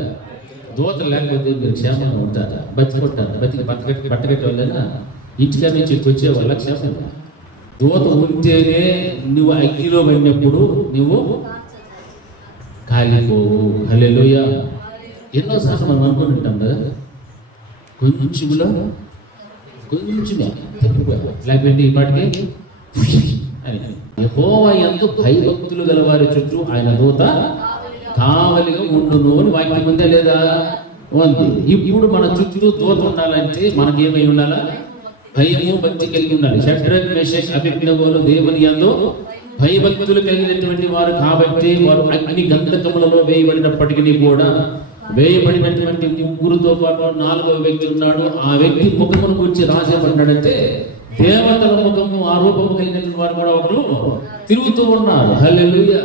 దూత లేకపోతే మీరు క్షేమంగా ఉంటారా? బతికొట్టారు. బట్టగట్టే వాళ్ళైనా ఇంటికా నుంచి వచ్చే వాళ్ళ క్షేమంగా. దూత ఉంటేనే నువ్వు అగ్నిలో పడినప్పుడు నువ్వు కాలిపోవు. హల్లెలూయా. ఎన్నోసార్లు మనం అనుకుంటుంటాం కదా, కొంచెంలో కొంచెమే తగ్గిపోయాం, లేకపోతే ఈ పాటికి అని. యెహోవా యందు భయభక్తులు గలవారి చుట్టూ ఆయన దూత కావలిగా ఉండును అని వాక్యం ఉందా లేదా? ఉంది. ఇప్పుడు మన చుట్టూ దూత ఉండాలంటే మనకి ఏమై ఉండాలా? భయము భక్తి కలిగి ఉండాలి. షడ్రకు మేషకు అబేద్నెగోలు దేవుని యందు భయభక్తులు కలిగినటువంటి వారు కాబట్టి వారు అగ్ని గంధకములలో వేయబడినప్పటికీ కూడా వేయబడినటువంటి ముగ్గురుతో పాటు నాలుగో వ్యక్తి ఉన్నాడు. ఆ వ్యక్తి ముఖమును గురించి రాసేమన్నాడంటే దేవతల ముఖము ఆ రూపము కలిగినటువంటి వారు కూడా ఒకరు తిరుగుతూ ఉన్నారు. హల్లెలూయా.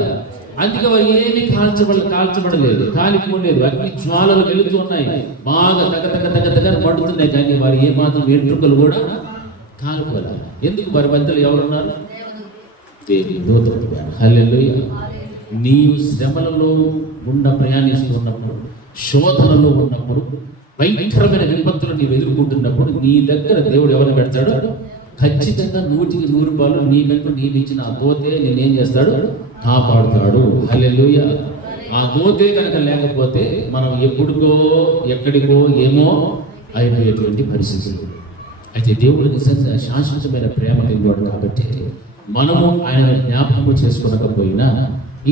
అందుకే వారు ఏమీ కాల్చబడలేదు, కాలిపోలేదు. అగ్ని జ్వాలలు వెళుతూ ఉన్నాయి, బాగా దగ్గర పడుతున్నాయి, కానీ వారు ఏమాత్రం వెంట్రుకలు కూడా కాలిపోలేదు. ఎందుకు? వారి మధ్యలో ఎవరున్నారు? దేవుని దూత. హల్లెలూయా. నీవు శ్రమలలో ప్రయాణిస్తున్నప్పుడు, శోధనలో ఉన్నప్పుడు, భయంకరమైన విపత్తులు నీవు ఎదుర్కొంటున్నప్పుడు నీ దగ్గర దేవుడు ఎవరిని పెడతాడు? ఖచ్చితంగా 100కి 100 నీకంటూ నీవిచ్చిన ఆ దూతే నేనేం చేస్తాడు? కాపాడుతాడు. హల్లెలూయా. ఆ దూతే కనుక లేకపోతే మనం ఎప్పుడుకో ఎక్కడికో ఏమో అయిపోయేటువంటి పరిస్థితులు. అయితే దేవుడు నిజంగా శాశ్వతమైన ప్రేమ కలిగాడు కాబట్టి మనము ఆయన జ్ఞాపకం చేసుకోకపోయినా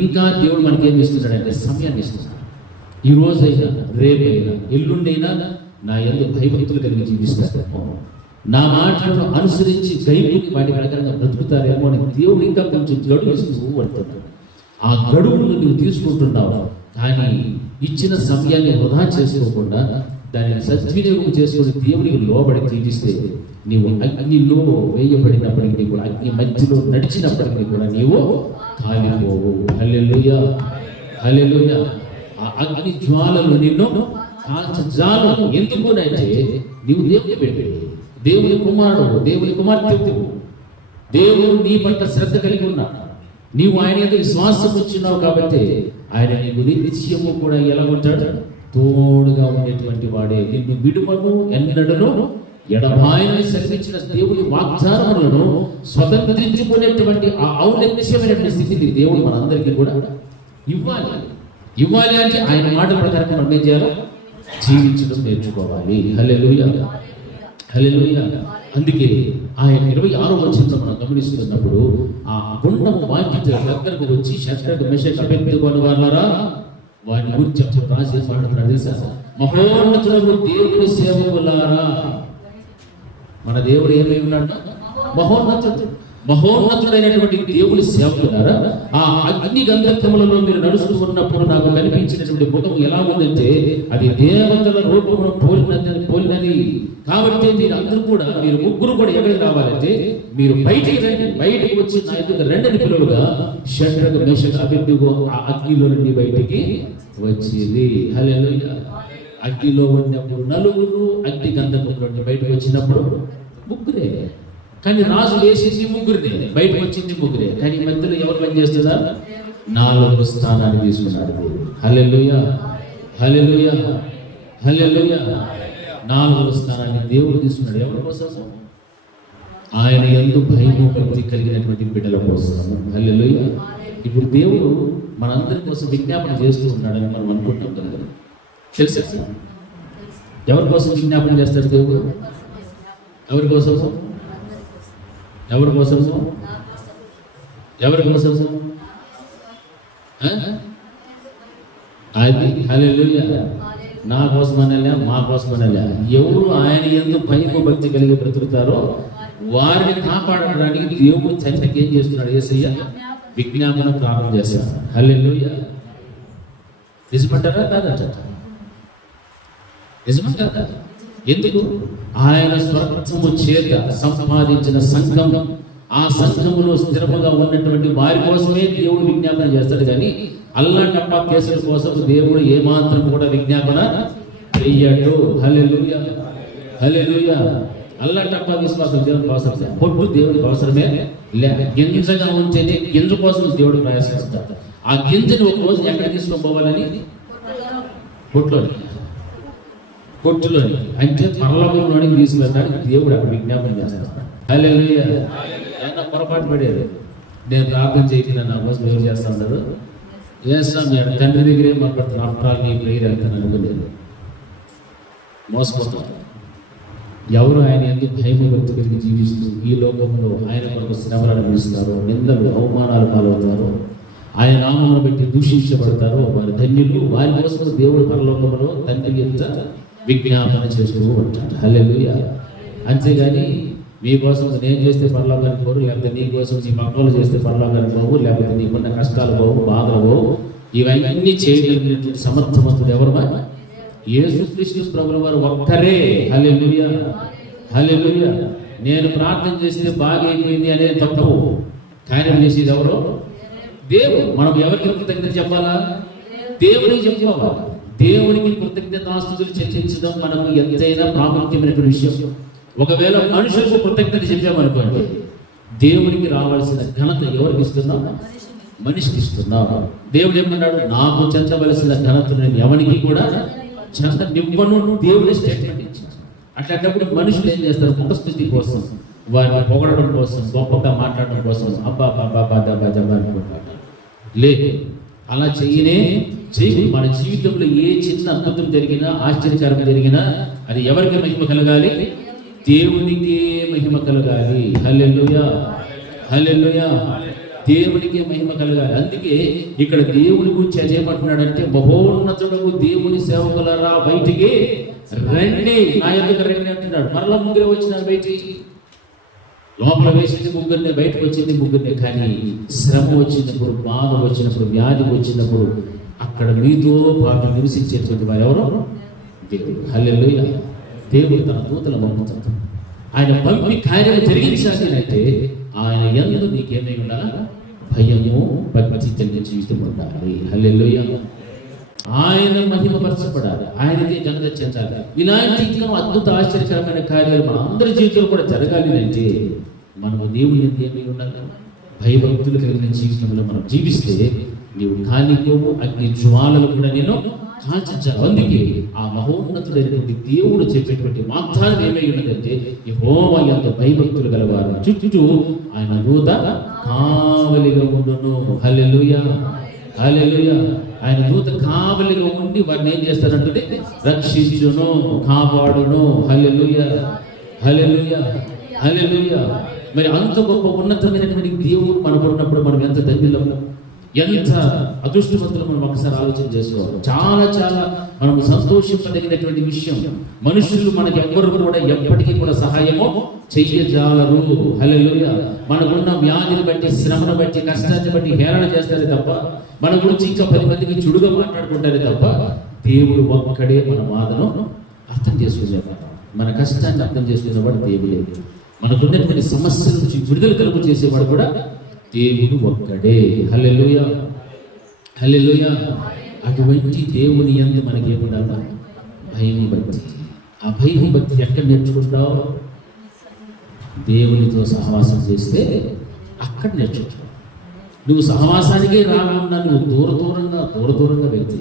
ఇంకా దేవుడు మనకి ఏమి ఇస్తున్నాడంటే సమయాన్ని ఇస్తున్నాడు. ఈ రోజైనా, రేపైనా, ఎల్లుండైనా నా యందు భయభక్తులు కలిగి జీవిస్తారేమో, నా మాటలను అనుసరించి దైవుని వాటి ప్రకారంగా బ్రతుకుతారేమో అని దేవుడు ఇంకా కొంచెం గడువు ఇస్తూ పడుతున్నాడు. ఆ గడువును నువ్వు తీసుకుంటున్నావు, కానీ ఇచ్చిన సమయాన్ని వృధా చేసుకోకుండా దానిని సద్వినియోగం చేసుకుని దేవునికి లోబడి జీవిస్తే నీవు అగ్నిలో వేయబడినప్పటికీ కూడా అగ్ని మధ్యలో నడిచినప్పటికీ కూడా నీవు కాలిపోవు. హల్లెలూయా, హల్లెలూయా. ఆ అగ్ని జ్వాలలు నిన్ను కాల్చజాలు. ఎందుకునంటే నీవు దేవుని పెట్టాడు, దేవుని కుమారుడు, దేవుని కుమార్తె. దేవుడు నీ పట్ల శ్రద్ధ కలిగి ఉన్నాడు. నీవు ఆయన మీద విశ్వాసం వచ్చినావు కాబట్టి ఆయన నీకు నిత్యము కూడా ఎలా ఉంటాడు? తోడుగా ఉండేటువంటి వాడే. నిన్ను విడువను ఎన్నడను ఎడబాయని సెలవిచ్చిన దేవుని వాగ్దానములను స్వతంత్రించుకునేటువంటి ఆ ఔన్నత్యమైనటువంటి స్థితిని దేవుడు మనందరికీ కూడా ఇవ్వాలి. ఇవ్వాలి అంటే ఆయన మాట ప్రకారం మనం ఏం చేయాలి? జీవించడం నేర్చుకోవాలి. హల్లెలూయా, హల్లెలూయా. అందుకే ఆయన 26వ వచనంలో మనం గమనిస్తున్నప్పుడు ఆ గుండము వాక్య దగ్గరకు వచ్చి శద్రకు మెషకు అబేద్నెగోను వారులారా వారిని గురించి రాజు పాడుతున్నాడు తెలుసా? మహోన్నతులకు దేవుని సేవకులారా. మన దేవుడు ఏమై ఉన్నాడు? మహోన్నతుడు. మహోన్నతుడైనటువంటి దేవుని సేవకులారా, ఆ అగ్ని గంధకములలో మీరు నడుస్తూ ఉన్నప్పుడు నాకు కనిపించినటువంటి ముఖం ఎలా ఉందంటే అది దేవతల రూపమును పోలినది. కాబట్టి మీరు అందరూ కూడా, మీరు ముగ్గురు కూడా ఎక్కడికి రావాలంటే మీరు బయటికి రండి, బయటికి వచ్చి నా ఎదుట రెండని పిలువగా షడ్రకు మెషకు అబేద్నెగో ఆ అగ్నిలో నుండి బయటికి వచ్చింది. హల్లెలూయా. అగ్నిలో ఉన్నప్పుడు నలుగురు, అగ్ని గంధకం నుండి బయటకు వచ్చినప్పుడు ముగ్గురే. కానీ రాజు వేసింది ముగ్గురినే, బయటకు వచ్చింది ముగ్గురే. కానీ మధ్యలో ఎవరు పని చేస్తున్నారు? 4వ స్థానాన్ని తీసుకున్నాడు. హల్లెలూయా, హల్లెలూయా, హల్లెలూయా. 4వ స్థానాన్ని దేవుడు తీసుకున్నాడు. ఎవరి కోసం? ఆయన యందు భయము భక్తి కలిగినటువంటి బిడ్డల కోసం. హల్లెలూయా. ఇప్పుడు దేవుడు మనందరి కోసం విజ్ఞాపన చేస్తూ ఉన్నాడని మనం అనుకుంటాం కదా. తెలుసా? ఎవరి కోసం విజ్ఞాపన చేస్తాడు దేవుడు? ఎవరి కోసము? ఎవరి కోసము? ఎవరి కోసము? అది హల్లెలూయా. నా కోసం అనలే, మా కోసం అనలే. ఎవరు ఆయన యందు భయము భక్తి కలిగి బ్రతుకుతారో వారిని కాపాడడానికి దేవుడు చర్చకి ఏం చేస్తున్నాడు? యేసయ్య విజ్ఞాపన ప్రారంభం చేస్తాడు. హల్లెలూయా. నిజమంటారా కాదంట? నిజమంటారా? ఎందుకు? ఆయన స్వర్గము చేత సంపాదించిన సంఘం, ఆ సంఘములో స్థిరముగా ఉన్నటువంటి వారి కోసమే దేవుడు విజ్ఞాపన చేస్తాడు. కానీ అల్లాటప్ప కేసుల కోసం దేవుడు ఏమాత్రం కూడా విజ్ఞాపన చెయ్యడు. హల్లెలూయా, హల్లెలూయా. అల్లాటప్ప విశ్వాసం దేవుడికి అవసరం, పొట్టు దేవుడికి అవసరమే లే. గింజగా ఉంటేనే గింజ కోసం దేవుడు ప్రయాసిస్తాడు. ఆ గింజను ఒక రోజు ఎక్కడ తీసుకొని పోవాలని? కొట్టులోని, అంటే పరలోకంలోనికి తీసుకెళ్తాడు దేవుడు. అక్కడ విజ్ఞాపన చేస్తాడు. హల్లెలూయా. ఆయన పొరపాటు పడేది, నేను ప్రార్థన చేయకుండా నా కోసం ఎవరు చేస్తా ఉన్నాడు? చేస్తాం. నేను తండ్రి దగ్గరే మాట్లాడుతాను. అప్రాలు నీ ప్రేయర్ వెళ్తాను అనుకోలేదు. మోసపోతాను. ఎవరు ఆయన ఎందుకు భయము భక్తి కలిగి జీవిస్తూ ఈ లోకంలో ఆయన కొరకు శ్రమలు అనుభవిస్తారో, నిందలు అవమానాలు పాలవుతారో, ఆయన నామమును బట్టి దూషించబడతారో వారి ధన్యులు. వారి కోసం దేవుడు పరలోకంలో తండ్రి ఎంత విజ్ఞాపన చేస్తూ ఉంటాడు. హల్లెలూయా. అంతేగాని మీకోసం నేను చేస్తే పరలోకానికి పోరు, లేకపోతే నీ కోసం నీ పక్కలు చేస్తే పరలోకానికి పోవు, లేకపోతే నీకున్న కష్టాలు పోవు, బాధలు పోవు. ఇవన్నీ చేయగలిగినటువంటి సమర్థవంతుడు ఎవరు? యేసుక్రీస్తు ప్రభుల వారు ఒక్కరే. హల్లెలూయా, హల్లెలూయా. నేను ప్రార్థన చేస్తే బాగైపోయింది అనేది తప్పు. కార్యం చేసేది ఎవరు? దేవుడు. మనం ఎవరికి కృతజ్ఞత చెప్పాలా? దేవునికి చెప్పుకోవాలి. దేవునికి కృతజ్ఞతాస్తుతులు చెల్లించడం మనకు ఎంతైనా ప్రాముఖ్యమైనటువంటి విషయం. ఒకవేళ మనుషులకు కృతజ్ఞత చెప్పామనుకోండి, దేవునికి రావాల్సిన ఘనత ఎవరికి ఇస్తున్నాం? మనిషికి ఇస్తున్నాం. దేవుడు ఏమన్నాడు? నాకు చెందవలసిన ఘనత నేను ఎవరికి కూడా చెందనివ్వను. దేవుడి స్టేట్మెంట్ ఇచ్చాడు. అట్లాంటప్పుడు మనుషులు ఏం చేస్తారు? ముఖస్థుతి కోసం, వారిని పొగడడం కోసం, గొప్పగా మాట్లాడడం కోసం అబ్బా బాబా బాబా బాజా అనుకుంటారు. లేదు, అలా చెయ్యి. మన జీవితంలో ఏ చిన్న అద్భుతం జరిగినా, ఆశ్చర్యకరం జరిగినా అది ఎవరికి మహిమ కలగాలి? దేవునికే మహిమ కలగాలి. హల్లెలూయా, హల్లెలూయా. దేవునికి మహిమ కలగాలి. అందుకే ఇక్కడ దేవుని గురించి అదేమంటున్నాడంటే, మహోన్నతుడకు దేవుని సేవకులారా బయటికి రండి, నా యొద్దకు రండి అంటున్నాడు. మరలా ముగ్గురే వచ్చినారు బయటికి. లోపల వేసింది ముగ్గురినే, బయటకు వచ్చింది ముగ్గురినే. కానీ శ్రమ వచ్చినప్పుడు, బాధ వచ్చినప్పుడు, వ్యాధి వచ్చినప్పుడు అక్కడ మీతో పాటు నివసించేటువంటి వారు ఎవరు? దేవుడు. హల్లెలూయా. దేవుడు తన దూతల పంపుతాడు. ఆయన పంపి కార్యం జరిగించాలి అంటే ఆయన యందు నీకేమై ఉండాలా? భయము భక్తి కలిగిన జీవితం ఉండాలి. హల్లెలూయా. ఆయన మహిమపరచబడాలి, ఆయనకే ఘనత చెందాలి. ఇలాంటి ఇంకా అద్భుత ఆశ్చర్యకరమైన కార్యాలు మన అందరి జీవితంలో కూడా జరగాలి అంటే మనము దేవుని ఏమై ఉండాలి? భయభక్తులు కలిగిన జీవితంలో మనం జీవిస్తే నీవు కాలిపోవు, అగ్ని జ్వాలలు కూడా నేను కాల్చాలి. అందుకే ఆ మహోన్నతుడైనటువంటి దేవుడు చెప్పేటువంటి వాగ్దానం ఏమై ఉన్నదంటే, యెహోవా యందు భయభక్తులు గలవారు చుట్టూ ఆయన దూత కావలిగా ఉండును. హల్లెలూయా, హల్లెలూయా. ఆయన దూత కావలిగా ఉండి వారిని ఏం చేస్తారంటే రక్షించును, కాపాడును. హల్లెలూయా, హల్లెలూయా, హల్లెలూయా. మరి అంత గొప్ప ఉన్నతమైనటువంటి దేవుడు మనకు ఉన్నప్పుడు మనం ఎంత ధన్యులము, ఎంత అదృష్టవంతులు మనం ఒకసారి ఆలోచన చేసుకోవాలి. చాలా చాలా మనం సంతోషించదగినటువంటి విషయం. మనుషులు మనకి ఎవ్వరు కూడా ఎప్పటికీ కూడా సహాయము చెయ్యజాలరు. హల్లెలూయా. మనకున్న వ్యాధిని బట్టి, శ్రమను బట్టి, కష్టాన్ని బట్టి హేళన చేస్తారే తప్ప, మన గురించి ఇంకా 10 మందికి చెడుగా మాట్లాడుకుంటారే తప్ప, దేవుడు ఒక్కడే మన బాధను అర్థం చేసుకునేవాడు, మన కష్టాన్ని అర్థం చేసుకునేవాడు దేవుడే. మనకున్నటువంటి సమస్యల నుంచి విడుదల కలుగు చేసేవాడు కూడా దేవుడు ఒక్కడే. హల్లెలూయా, హల్లెలూయా. అటువంటి దేవుని యందు మనకి ఏముండాలా? భయం భక్తి. ఆ భయం భక్తి ఎక్కడ నేర్చుకుంటావు? దేవునితో సహవాసం చేస్తే అక్కడ నేర్చుకుంటావు. నువ్వు సహవాసానికే రాకుండా నువ్వు దూరంగా వెళ్తే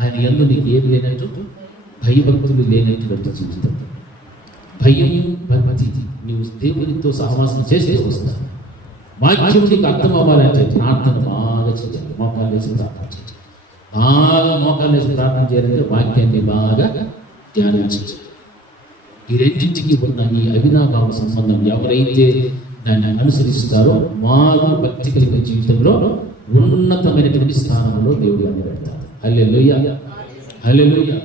ఆయన యందు నీకు ఏమి లేనట్టు? భయభక్తులు లేనటువంటి జీవితం. భయం భక్తి నువ్వు దేవునితో సహవాసం చేస్తే వస్తావు. వాక్యం నీకు అర్థం అవ్వాలంటే ప్రార్థన బాగా చేయాలి. మోకాలు వేసి ప్రార్థన చేయాలి. బాగా మోకాలు వేసి ప్రార్థన చేయాలంటే వాక్యాన్ని బాగా ధ్యానించాలి. ఈ రెండింటికి ఉన్న ఈ అవినాభావ సంబంధం ఎవరైతే దాన్ని అనుసరిస్తారో వారు భక్తి కలిగిన జీవితంలో ఉన్నతమైనటువంటి స్థానంలో దేవుడు అన్ని పెడతారు. హల్లెలూయా, హల్లెలూయా.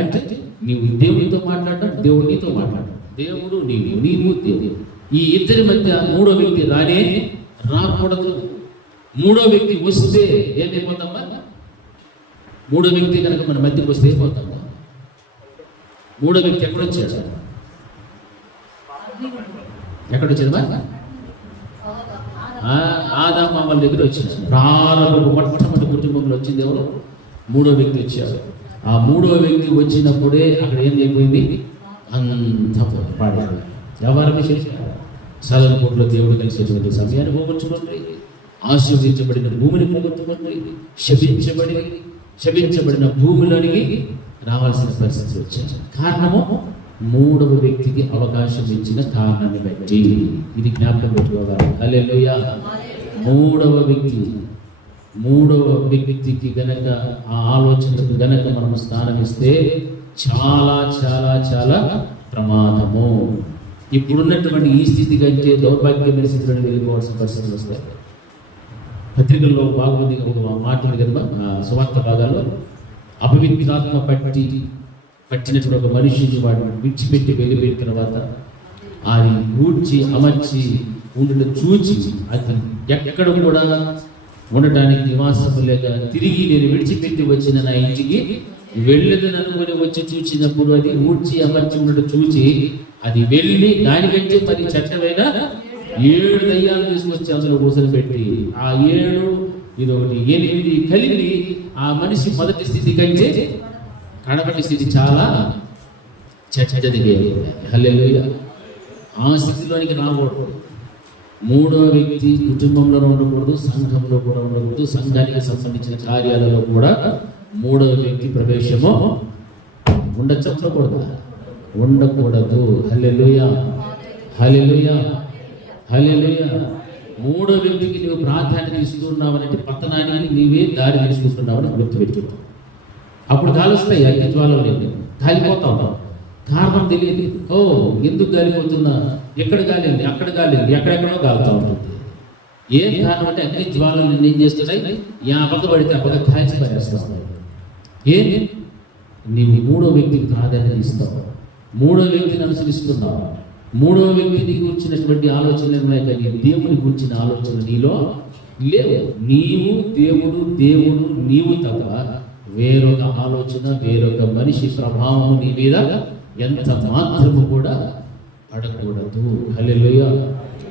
అంటే నీవు దేవునితో మాట్లాడటం, దేవుడు నీతో మాట్లాడటం, దేవుడు నీవు దేవుడు. ఈ ఇద్దరి మధ్య మూడో వ్యక్తి రాకూడదు. మూడో వ్యక్తి వస్తే ఏమైపోతామా? మూడో వ్యక్తి కనుక మన మధ్యకి వస్తే ఏమవుతామా? మూడో వ్యక్తి ఎక్కడొచ్చాడు? ఎక్కడొచ్చాడు? ఆదాము వాళ్ళ దగ్గర వచ్చింది. ప్రారంభ మొట్టమొదటి కుటుంబంలో వచ్చింది ఎవరు? మూడో వ్యక్తి వచ్చాడు. ఆ మూడో వ్యక్తి వచ్చినప్పుడే అక్కడ ఏం అయిపోయింది? అంత పాడాడు. ఎవరిని చేశాడు? సదనపూర్లో దేవుడు కలిసేటువంటి సమయాన్ని పోగొట్టుకోండి, ఆశీర్వదించబడిన భూమిని పోగొట్టుకోండి, శపించబడిన భూమిలోనికి రావాల్సిన పరిస్థితి వచ్చింది. కారణము మూడవ వ్యక్తికి అవకాశం ఇచ్చిన కారణాన్ని బట్టి. ఇది జ్ఞాపకం పెట్టుకోవాలి. హల్లెలూయా. మూడవ వ్యక్తికి గనక ఆ ఆలోచనకు గనక మనము స్థానం ఇస్తే చాలా చాలా చాలా ప్రమాదము. ఇప్పుడున్నటువంటి ఈ స్థితి కంటే దౌర్భాగ్యమైన స్థితిలో వెళ్ళిపోవాల్సిన పరిస్థితులు వస్తాయి. పత్రికల్లో బాగుంది ఒక మాట ఉంది కదా, సువార్త భాగాల్లో, అపవిత్రాత్మ పట్టినటువంటి ఒక మనిషిని వాడు విడిచిపెట్టి వెళ్ళిపోయిన తర్వాత అది ఊడ్చి అమర్చి ఉండడం చూచి అది ఎక్కడ కూడా ఉండటానికి నివాసం లేక తిరిగి నేను విడిచిపెట్టి వచ్చిన నా ఇంటికి వెళ్ళదని అనుకుని వచ్చి చూసినప్పుడు అది ఊడ్చి అమర్చి ఉండడం చూచి అది వెళ్ళి దానికంటే మరి చెట్టమైన 7 దయ్యాలు తీసుకొచ్చి అందులో కూసలు పెట్టి ఆ 7 ఇదొకటి 8 కలిపి ఆ మనిషి మొదటి స్థితి కంటే కడపటి స్థితి చాలా చెడ్డదిగా. హల్లెలూయా. ఆ స్థితిలోనికి రాకూడదు. మూడో వ్యక్తి కుటుంబంలో ఉండకూడదు, సంఘంలో కూడా ఉండకూడదు, సంఘానికి సంబంధించిన కార్యాలలో కూడా మూడో వ్యక్తి ప్రవేశము ఉండకూడదు. హల్లెలూయా, హల్లెలూయా, హల్లెలూయా. మూడో వ్యక్తికి నువ్వు ప్రాధాన్యత ఇస్తున్నావనంటే పతనానికి నీవే దారి తీసుకుంటున్నావని గుర్తుపెట్టుకుంటావు. అప్పుడు కాలుస్తాయి అగ్ని జ్వాలలు, కాలిపోతావు. కారణం తెలియదు. ఎందుకు కాలిపోతున్నా, ఎక్కడ కాలింది, అక్కడ కాలింది, ఎక్కడెక్కడో కాలుతూ ఉంటుంది. ఏం కారణం అంటే అగ్ని జ్వాలలు ఏం చేస్తున్నాయి? పక్క పడితే అక్కడ కాల్చి పడేస్తావు. నీవు మూడో వ్యక్తికి ప్రాధాన్యత ఇస్తావు, మూడో వ్యక్తిని అనుసరిస్తున్నావు. మూడో వ్యక్తిని గురించినటువంటి ఆలోచనలు ఉన్నాయి, కానీ దేవుని గురించిన ఆలోచన నీలో లేవు. నీవు దేవుడు, దేవుడు నీవు తప్ప వేరొక ఆలోచన, వేరొక మనిషి ప్రభావం నీ మీద ఎంత మాత్రము కూడా పడకూడదు. హల్లెలూయా.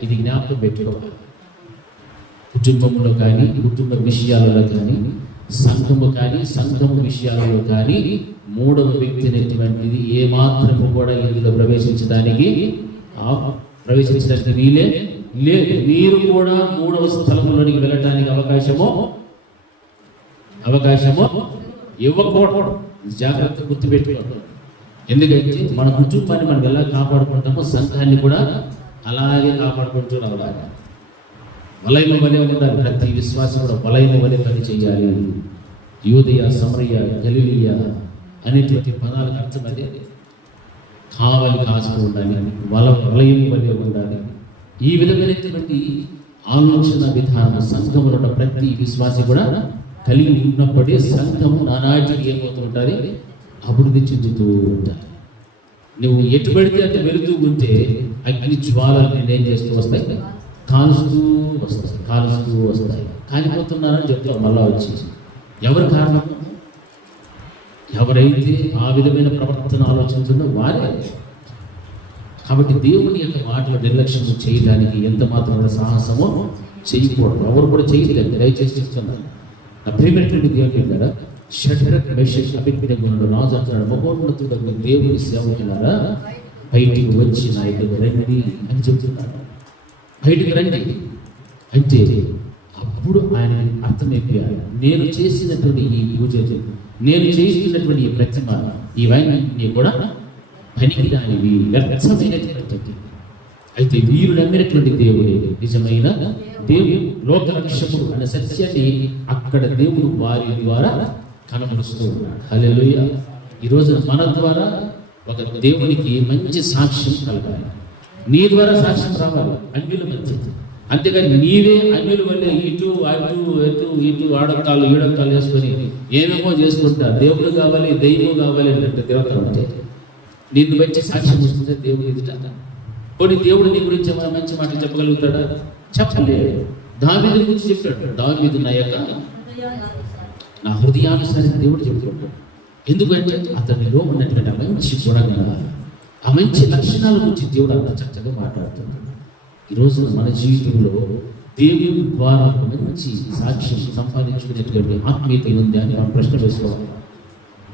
ఇది జ్ఞాపకం పెట్టుకోవాలి. కుటుంబంలో కానీ, కుటుంబ విషయాలలో కానీ, సంఘము కానీ, సంఘము విషయాలలో కానీ మూడవ వ్యక్తి అనేటువంటిది ఏమాత్రము కూడా ఇందులో ప్రవేశించడానికి వీలే లేదు. మీరు కూడా మూడవ స్థలంలోనికి వెళ్ళటానికి అవకాశము ఇవ్వకూడదు. జాగ్రత్త గుర్తుపెట్టుకోండి. ఎందుకంటే మన కుటుంబాన్ని మనం ఎలా కాపాడుకుంటామో సంఘాన్ని కూడా అలాగే కాపాడుకుంటూ రావాలి. వలయము వలె ఉండాలి. ప్రతి విశ్వాసం కూడా వలయము వలె పని చేయాలి. యూదయ, సమరయ, గలిలయ అనేటువంటి పదాలకు అర్థం అదే. కావలి కాస్తూ ఉండాలి, వలయము వలె ఉండాలి. ఈ విధమైనటువంటి ఆలోచన విధానం సంఘంలో ప్రతి విశ్వాసి కూడా కలిగి ఉన్నప్పుడే సంఘము నానాటికి ఏమవుతూ ఉంటుంది, అభివృద్ధి చెందుతూ ఉంటాయి. నువ్వు ఎటు పడితే అటు వెళుతూ ఉంటే అగ్ని జ్వాలలు నేనేం చేస్తూ వస్తాయి, కాలుస్తూ వస్తాయి. కాలిపోతున్నారని చెప్తారు మళ్ళా వచ్చి. ఎవరు కారణం? ఎవరైతే ఆ విధమైన ప్రవర్తన ఆలోచించిందో వారే. కాబట్టి దేవుని యొక్క మాటలు నిర్లక్ష్యం చేయడానికి ఎంత మాత్రం సాహసమో చేయకూడదు. ఎవరు కూడా చేయలేదు. దయచేసి చెప్తున్నాను. నా ప్రియమైనటువంటి దేవుని ద్వారా షడ్రక్, మేషక్, అబేద్నెగోను రాజు అంటున్నాడు, మహోన్నతుడైన దేవుని సేవకులారా బయటికి వచ్చి నా దగ్గర రండి అని చెబుతున్నాడు. బయటికి రండి అంటే అప్పుడు ఆయన అర్థమైపోయారు. నేను చేసినటువంటి ఈ పూజలు, నేను చేస్తున్నటువంటి ఈ ప్రతిమ, ఇవన్నీ కూడా పనికిరానివి, వ్యర్థమైనటువంటి. అయితే వీరు నమ్మినటువంటి దేవుడే నిజమైన దేవుడు, లోకరక్షకుడు అనే సత్యాన్ని అక్కడ దేవుడు వారి ద్వారా కనబరుస్తూ ఉన్నాడు. హల్లెలూయా. ఈరోజు మన ద్వారా ఒక దేవునికి మంచి సాక్ష్యం కలగాలి. నీ ద్వారా సాక్ష్యం రావాలి అన్యుల మధ్య. అంతేగాని నీవే అన్యుల వల్ల ఇటు ఆడొక్కాలు ఈడొక్కాలు వేసుకొని ఏమేమో చేసుకుంటా దేవుడు కావాలి, దైవం కావాలి అంటే దేవత ఉంటే నిన్ను బట్టి సాక్ష్యం వస్తుంది దేవుడు ఎదుట. కొన్ని దేవుడు నీ గురించి ఏమైనా మంచి మాటలు చెప్పగలుగుతాడా? చెప్పలేడు. దావీదు గురించి చెప్పాడు, దావీదు నా హృదయానుసారి దేవుడు చెప్తున్నాడు. ఎందుకంటే అతనిలో ఉన్నటువంటి ఆ మంచి గుణంగా, ఆ మంచి లక్షణాల గురించి దేవుడు అంత చక్కగా మాట్లాడుతున్నాడు. ఈరోజు మన జీవితంలో దేవుని ద్వారా ఒక మంచి సాక్ష్యం సంపాదించుకునేటువంటి ఆత్మీయత ఉంది అని మనం ప్రశ్న వేసుకోవాలి.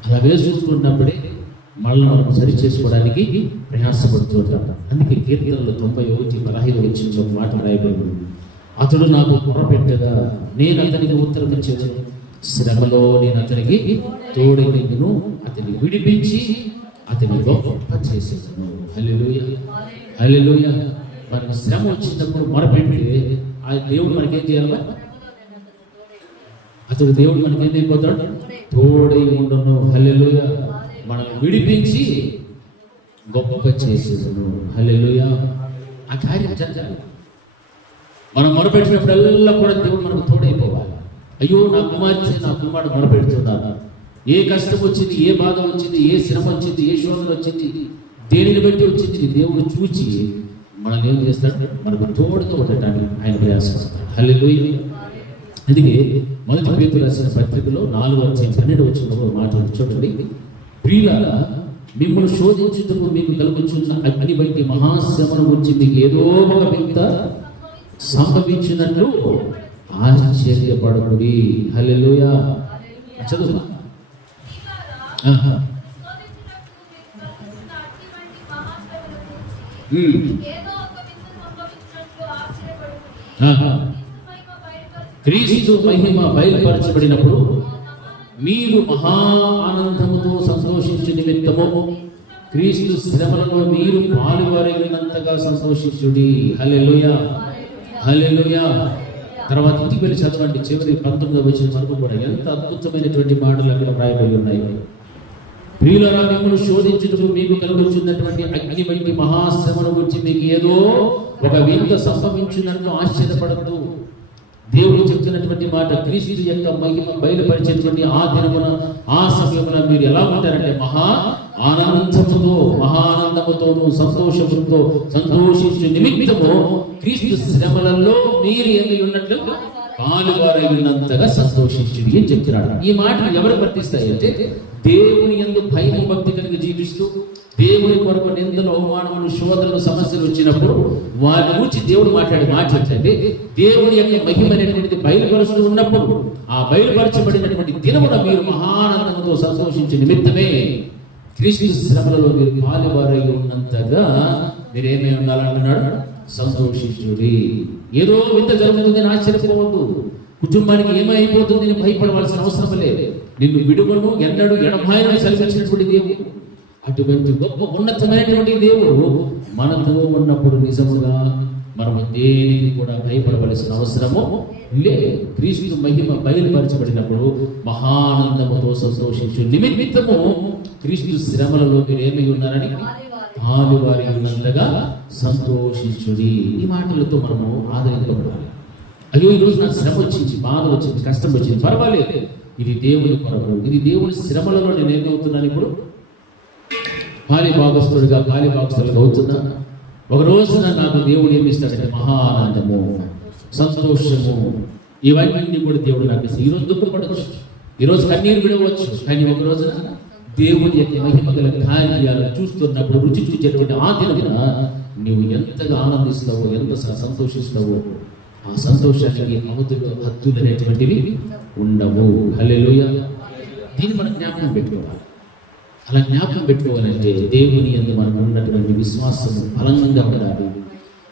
అలా వేసుకుంటున్నప్పుడే మళ్ళీ మనం సరి చేసుకోవడానికి ప్రయాసపడుతూ ఉంటాం. అందుకే కీర్తనలు 91:15 ఒక మాట రాయబడింది, అతడు నాకు మొరపెట్టగా నేను అతనికి ఉత్తరం ఇచ్చేదను, శ్రమలో నేను అతనికి తోడైనను, అతన్ని విడిపించి అతని గొప్ప చేసేదను. హల్లెలూయా, హల్లెలూయా. మనకు శ్రమ వచ్చినప్పుడు మొరపెట్టి ఆ దేవుడు మనకేం చేయాలి? అతడు దేవుడు మనకేం అయిపోతాడు? తోడై ఉండను. హల్లెలూయా. మనం విడిపించి గొప్ప చేసేదను. హల్లెలూయా. ఆ కార్యం జరగాలి. మనం మొరపెట్టినప్పుడల్లా కూడా దేవుడు మనకు తోడైపోవాలి. అయ్యో నా కుమార్తె, నా కుమారుడు మొరపెడుతున్నాను, ఏ కష్టం వచ్చింది, ఏ బాధ వచ్చింది, ఏ శ్రమ వచ్చింది, ఏ శోధన వచ్చింది, దేనిని బట్టి వచ్చింది, దేవుడు చూచి మనం ఏం చేస్తాడు? మనకు తోడుగా ఉండటానికి ఆయన ప్రయాసపడతాడు. హల్లెలూయా. అందుకే 1 పేతురు రాసిన పత్రికలో 4:12 మాటలు చూడండి. ప్రియులారా, మిమ్మల్ని శోధించుటకు మీకు కలుగుచున్న అగ్ని బట్టి మహాశ్రమను గురించి మీకు ఏదో ఒక వింత సంభవించినట్లు ఆశ్చర్యపడకుడి. హల్లెలూయా. చదువు. క్రీస్తు మహిమ బయలుపరచబడినప్పుడు మీరు మహా ఆనందముతో సంతోషించు నిమిత్తము క్రీస్తు శ్రమలలో మీరు పాలువారైనంతగా సంతోషించుడి. హల్లెలూయా, హల్లెలూయా. తర్వాత ఇంటికి వెళ్ళి చదవండి. చివరి 19వ వచనం వరకు కూడా ఎంత అద్భుతమైనటువంటి మాటలు అక్కడ రాయబడి ఉన్నాయి. ప్రియులారా, మిమ్మల్ని శోధించుటకు మీకు కలుగుచున్నటువంటి అగ్ని వంటి మహాశ్రమను గురించి మీకు ఏదో ఒక వింత సంభవించినట్లు ఆశ్చర్యపడద్దు. దేవుడు చెప్తున్నటువంటి మాట, క్రీస్తు యొక్క మహిమ బయలుపరిచేటువంటి ఆ దినమున, ఆ సమయమున మీరు ఎలా ఉంటారంటే మహా ఆనందముతోను సంతోషముతో సంతోషించు నిమిత్తము క్రీస్తు శ్రమలలో మీరు ఏమి ఉన్నట్లు పాలువారైనంతగా సంతోషించుడి అని చెప్తున్నాడు. ఈ మాటలు ఎవరు వర్తిస్తాయి అంటే దేవుని యందు భయం భక్తి కలిగి జీవిస్తూ దేవుని కొరకు నిందలు, అవమానములు, శోధనలు, సమస్యలు వచ్చినప్పుడు వారి గురించి దేవుడు మాట్లాడే మాట ఏంటంటే, దేవుని యొక్క మహిమ అనేటువంటిది బయలుపరుస్తూ ఉన్నప్పుడు ఆ బయలుపరచబడినటువంటి దినమున మీరు మహానందంతో సంతోషించే నిమిత్తమే క్రీస్తు శ్రమలలో మీరు పాలువారై ఉన్నంతగా మీరేమై ఉండాలంటున్నాడు, సంతోషించుడి. ఏదో వింత జరుగుతుందని ఆశ్చర్యపోవద్దు. కుటుంబానికి ఏమైపోతుందని భయపడవలసిన అవసరం లేదు. నిన్ను విడువను ఎన్నడూ ఎడమాయని సెలవించినటువంటి దేవుడు, అటువంటి గొప్ప ఉన్నతమైనటువంటి దేవుడు మనతో ఉన్నప్పుడు నిజముగా మనము దేనికి కూడా భయపడవలసిన అవసరము లేదు. క్రీస్తు మహిమ బయలుపరచబడినప్పుడు మహానందముతో సంతోషించు నిమిత్తము క్రీస్తు శ్రమలలో మీరు ఏమై ఉన్నారని పాలువారి ఉన్నంతగా సంతోషించుడి. ఈ మాటలతో మనము ఆదరింపబడాలి. అయ్యో ఈరోజు నాకు శ్రమ వచ్చింది, బాధ వచ్చింది, కష్టం వచ్చింది, పర్వాలేదు, ఇది దేవుని కొరకు, ఇది దేవుని శ్రమలలో నేను ఏమవుతున్నాను, ఇప్పుడు పాలిభాగస్తుడిగా పాలిభాగస్తులుగా అవుతున్నా. ఒక రోజున నాకు దేవుడు ఏమిస్తాడంటే మహానందము, సంతోషము, ఇవన్నీ కూడా దేవుడు నాకు ఇస్తాడు. ఈరోజు దుఃఖపడవచ్చు, ఈరోజు కన్నీరు విడవచ్చు, కానీ ఒక రోజున దేవుని యొక్క మహిమ గల కార్యాలను చూస్తున్నప్పుడు, రుచి చూసేటువంటి ఆ దినమున నీవు ఎంతగా ఆనందిస్తావో, ఎంత సంతోషిస్తావో, ఆ సంతోషానికి హద్దులు అనేటువంటివి ఉండవు. హల్లెలూయా. దీన్ని మనం జ్ఞాపకం పెట్టుకోవాలి. అలా జ్ఞాపకం పెట్టుకోవాలంటే దేవుని యందు మనకు ఉన్నటువంటి విశ్వాసము బలంగా ఉండాలి.